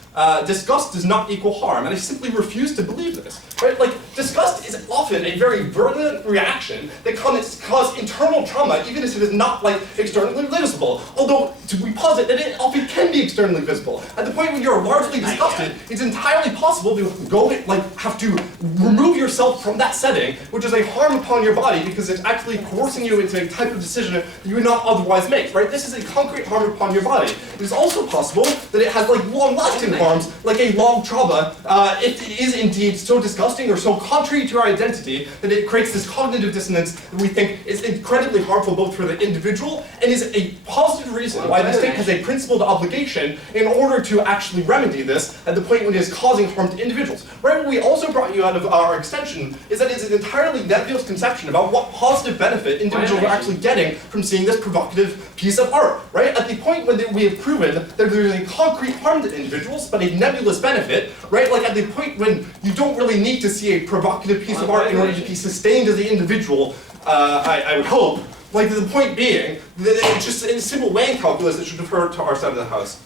disgust does not equal harm, and I simply refuse to believe this. Right? Like, disgust is often a very virulent reaction that can cause internal trauma, even if it is not externally visible. Although, we posit that it often can be externally visible. At the point when you're largely disgusted, it's entirely possible to have to remove yourself from that setting, which is a harm upon your body because it's actually coercing you into a type of decision that you would not otherwise make. Right? This is a concrete harm upon your body. It is also possible that it has long-lasting harms, like a long trauma, if it is indeed so disgusting or so contrary to our identity that it creates this cognitive dissonance that we think is incredibly harmful both for the individual and is a positive reason why the state has a principled obligation in order to actually remedy this at the point when it is causing harm to individuals. Right? What we also brought you out of our extension is that it's an entirely nebulous conception about what positive benefit individuals are actually getting from seeing this provocative piece of art. Right? At the point when we have proven that there is a concrete harm to individuals, but a nebulous benefit, right? Like at the point when you don't really need to see a provocative piece of art in order to be sustained as the individual, I would hope, Like, the point being that it's just in simple weighing calculus that should defer to our side of the house.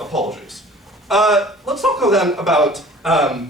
Apologies. Let's talk then about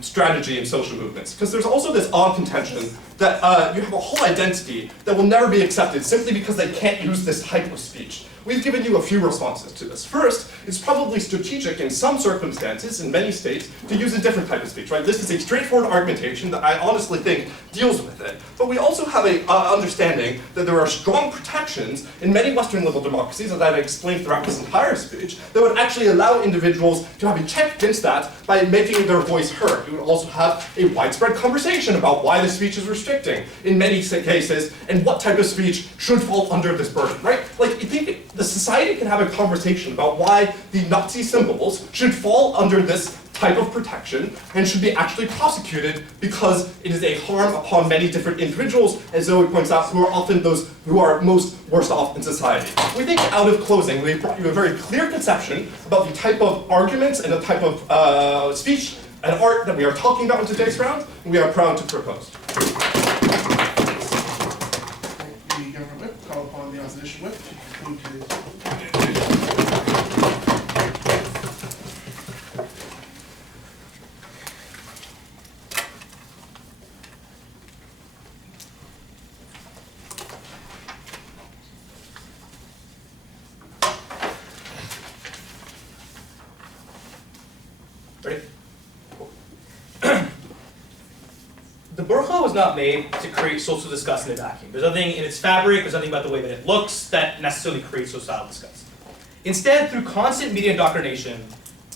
strategy and social movements, because there's also this odd contention that you have a whole identity that will never be accepted simply because they can't use this type of speech. We've given you a few responses to this. First, it's probably strategic in some circumstances, in many states, to use a different type of speech, right? This is a straightforward argumentation that I honestly think deals with it. But we also have a understanding that there are strong protections in many Western liberal democracies, as I've explained throughout this entire speech, that would actually allow individuals to have a check against that by making their voice heard. You would also have a widespread conversation about why the speech is restricting in many cases, and what type of speech should fall under this burden, right? Like, you think the society can have a conversation about why the Nazi symbols should fall under this type of protection and should be actually prosecuted because it is a harm upon many different individuals, as Zoe points out, who are often those who are most worst off in society. We think out of closing, we've brought you a very clear conception about the type of arguments and the type of speech and art that we are talking about in today's round, and we are proud to propose. The government whip, call upon the opposition whip to conclude today's. Ready? The burqa was not made to create social disgust in a vacuum. There's nothing in its fabric, there's nothing about the way that it looks that necessarily creates societal disgust. Instead, through constant media indoctrination,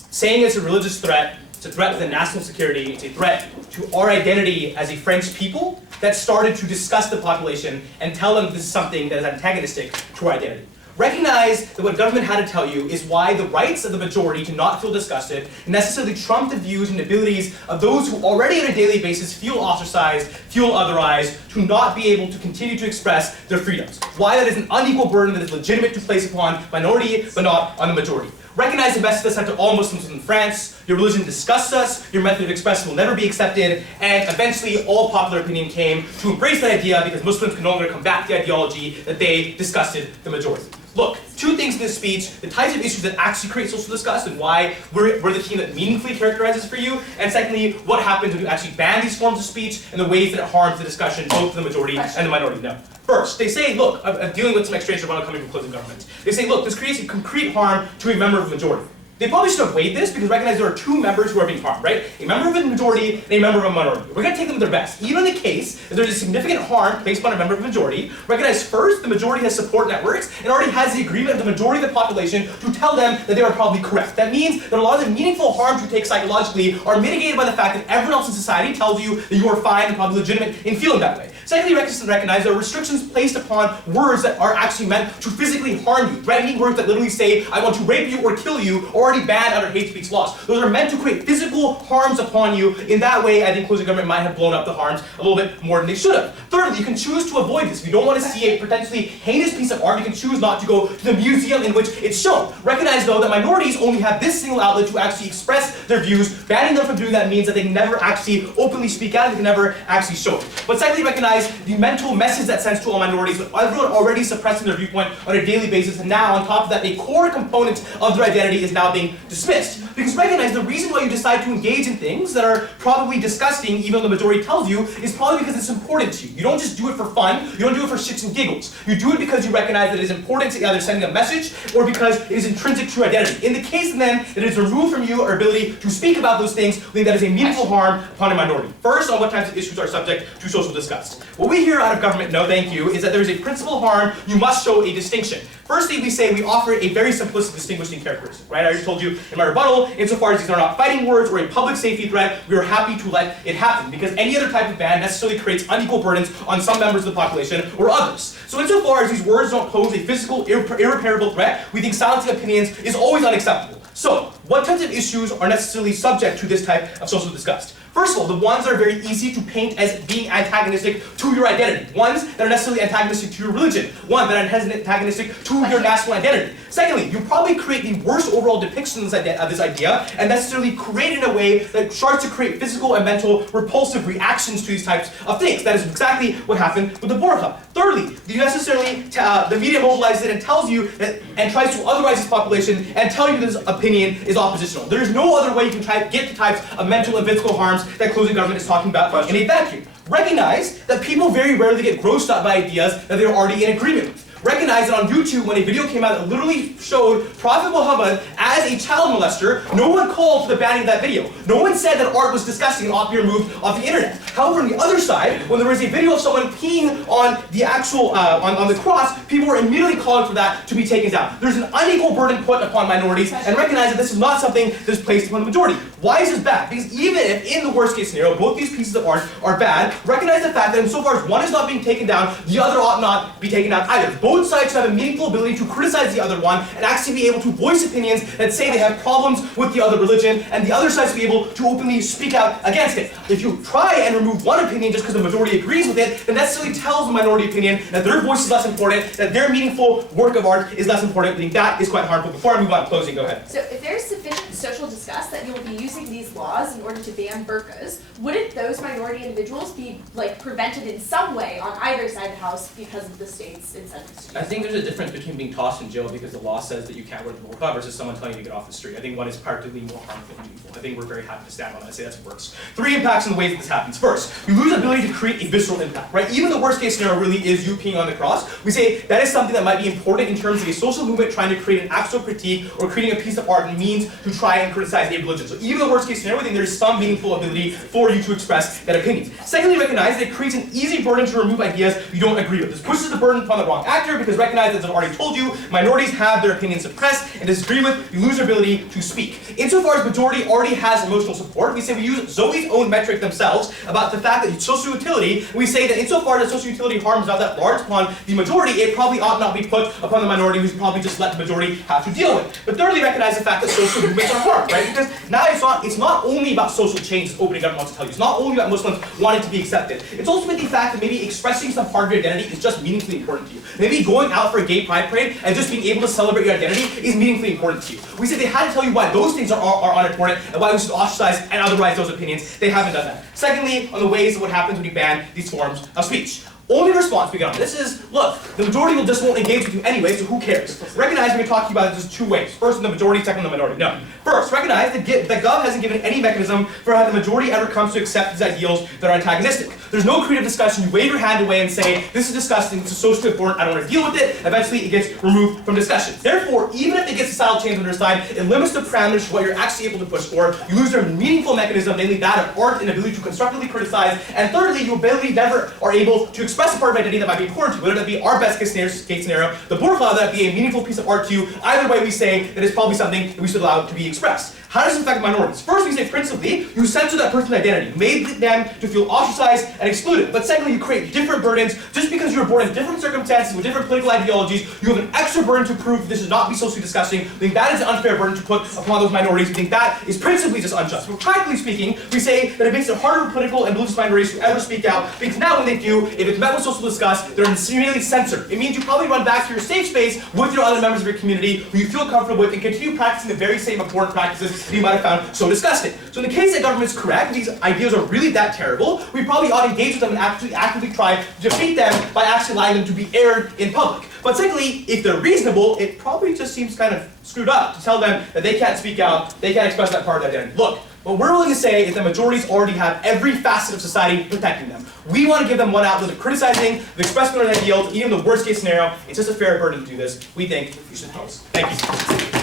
saying it's a religious threat, it's a threat to the national security, it's a threat to our identity as a French people, that started to disgust the population and tell them this is something that is antagonistic to our identity. Recognize that what government had to tell you is why the rights of the majority to not feel disgusted necessarily trump the views and abilities of those who already on a daily basis feel ostracized, feel otherized, to not be able to continue to express their freedoms. Why that is an unequal burden that is legitimate to place upon minority but not on the majority. Recognize the message that's sent to all Muslims in France: your religion disgusts us, your method of expression will never be accepted, and eventually all popular opinion came to embrace that idea because Muslims can no longer combat the ideology that they disgusted the majority. Look, two things in this speech: the types of issues that actually create social disgust and why we're the team that meaningfully characterizes for you, and secondly, what happens when you actually ban these forms of speech and the ways that it harms the discussion both to the majority and the minority. No. First, they say, look, I'm dealing with some extraneous rebuttal coming from closing government. They say, look, this creates a concrete harm to a member of the majority. They probably should have weighed this because recognize there are two members who are being harmed, right? A member of the majority and a member of a minority. We're going to take them at their best. Even in the case that there's a significant harm placed upon a member of the majority, recognize first the majority has support networks and already has the agreement of the majority of the population to tell them that they are probably correct. That means that a lot of the meaningful harms you take psychologically are mitigated by the fact that everyone else in society tells you that you are fine and probably legitimate in feeling that way. Secondly, recognize there are restrictions placed upon words that are actually meant to physically harm you. Threatening words that literally say, I want to rape you or kill you, are already banned under hate speech laws. Those are meant to create physical harms upon you. In that way, I think closing government might have blown up the harms a little bit more than they should have. Thirdly, you can choose to avoid this. If you don't want to see a potentially heinous piece of art, you can choose not to go to the museum in which it's shown. Recognize, though, that minorities only have this single outlet to actually express their views. Banning them from doing that means that they can never actually openly speak out, they can never actually show it. But secondly, recognize the mental message that sends to all minorities, with everyone already suppressing their viewpoint on a daily basis, and now on top of that, a core component of their identity is now being dismissed. Because recognize the reason why you decide to engage in things that are probably disgusting, even though the majority tells you, is probably because it's important to you. You don't just do it for fun, you don't do it for shits and giggles. You do it because you recognize that it is important to either sending a message or because it is intrinsic to your identity. In the case then that it is removed from you our ability to speak about those things, we think that is a meaningful harm upon a minority. First, on what types of issues are subject to social disgust. What we hear out of government, no thank you, is that there is a principal harm, you must show a distinction. Firstly, we say we offer a very simplistic distinguishing characteristic, right? I already told you in my rebuttal, insofar as these are not fighting words or a public safety threat, we are happy to let it happen, because any other type of ban necessarily creates unequal burdens on some members of the population or others. So insofar as these words don't pose a physical, irreparable threat, we think silencing opinions is always unacceptable. So, what types of issues are necessarily subject to this type of social disgust? First of all, the ones that are very easy to paint as being antagonistic to your identity. Ones that are necessarily antagonistic to your religion. One that are antagonistic to your national identity. Secondly, you probably create the worst overall depiction of this idea and necessarily create it in a way that starts to create physical and mental repulsive reactions to these types of things. That is exactly what happened with the burqa. Thirdly, you necessarily, the media mobilizes it and tells you that, and tries to otherize this population and tell you this opinion is oppositional. There is no other way you can try to get the types of mental and physical harms that closing government is talking about in a vacuum. Recognize that people very rarely get grossed out by ideas that they're already in agreement with. Recognize that on YouTube, when a video came out that literally showed Prophet Muhammad as a child molester, no one called for the banning of that video. No one said that art was disgusting and ought to be removed off the internet. However, on the other side, when there was a video of someone peeing on the actual, on the cross, people were immediately calling for that to be taken down. There's an unequal burden put upon minorities, and recognize that this is not something that is placed upon the majority. Why is this bad? Because even if, in the worst case scenario, both these pieces of art are bad, recognize the fact that insofar as one is not being taken down, the other ought not be taken down either. Both sides should have a meaningful ability to criticize the other one and actually be able to voice opinions that say they have problems with the other religion, and the other side should be able to openly speak out against it. If you try and remove one opinion just because the majority agrees with it, then that necessarily tells the minority opinion that their voice is less important, that their meaningful work of art is less important. I think that is quite harmful. Before I move on, closing, go ahead. So if there's sufficient social disgust that you'll be using these laws in order to ban burqas, wouldn't those minority individuals be prevented in some way on either side of the house because of the state's incentives? I think there's a difference between being tossed in jail because the law says that you can't wear the burqa versus someone telling you to get off the street. I think one is practically more harmful than meaningful. I think we're very happy to stand on that. I say that's worse. 3 impacts in the ways that this happens. First, you lose the ability to create a visceral impact, right? Even the worst case scenario really is you peeing on the cross. We say that is something that might be important in terms of a social movement trying to create an actual critique or creating a piece of art and means to try and criticize a religion. So even the worst case scenario, I think there is some meaningful ability for you to express that opinion. Secondly, recognize that it creates an easy burden to remove ideas you don't agree with. This pushes the burden upon the wrong actor because recognize, as I've already told you, minorities have their opinions suppressed and disagree with, you lose your ability to speak. Insofar as majority already has emotional support, we say we use Zoe's own metric themselves about the fact that social utility, we say that insofar as social utility harm is not that large upon the majority, it probably ought not be put upon the minority, who's probably just let the majority have to deal with. But thirdly, recognize the fact that social movements are harmed, right? Because now it's not only about social change, as opening government wants to tell you. It's not only about Muslims wanting to be accepted. It's also about the fact that maybe expressing some part of your identity is just meaningfully important to you. Maybe going out for a gay pride parade and just being able to celebrate your identity is meaningfully important to you. We say they had to tell you why those things are unimportant and why we should ostracize and otherize those opinions. They haven't done that. Secondly, on the ways of what happens when you ban these forms of speech. Only response we get on this is, look, the majority will just won't engage with you anyway, so who cares? Recognize we're talking about this 2 ways. First in the majority, second in the minority. No. First, recognize that Gov hasn't given any mechanism for how the majority ever comes to accept these ideals that are antagonistic. There's no creative discussion. You wave your hand away and say, this is disgusting, this is socially important, I don't want to deal with it. Eventually, it gets removed from discussion. Therefore, even if it gets societal change on their side, it limits the parameters to what you're actually able to push for. You lose their meaningful mechanism, namely that of art and ability to constructively criticize. And thirdly, your ability never are able to express a part of identity that might be important to you, whether that be our best case scenario, the burqa, that be a meaningful piece of art to you. Either way, we say that it's probably something that we should allow to be expressed. How does this affect minorities? First, we say principally, you censor that person's identity. You made them to feel ostracized and excluded. But secondly, you create different burdens. Just because you were born in different circumstances with different political ideologies, you have an extra burden to prove this should not be socially disgusting. We think that is an unfair burden to put upon those minorities. We think that is principally just unjust. But practically speaking, we say that it makes it harder for political and religious minorities to ever speak out, because now when they do, if it's met with social disgust, they're immediately censored. It means you probably run back to your safe space with your other members of your community who you feel comfortable with and continue practicing the very same important practices that you might have found so disgusting. So in the case that government's correct, these ideas are really that terrible, we probably ought to engage with them and actually actively try to defeat them by actually allowing them to be aired in public. But secondly, if they're reasonable, it probably just seems kind of screwed up to tell them that they can't speak out, they can't express that part of their identity. Look, what we're willing to say is that majorities already have every facet of society protecting them. We want to give them one outlet of criticizing, of expressing their ideals, even the worst case scenario. It's just a fair burden to do this. We think we should post. Thank you.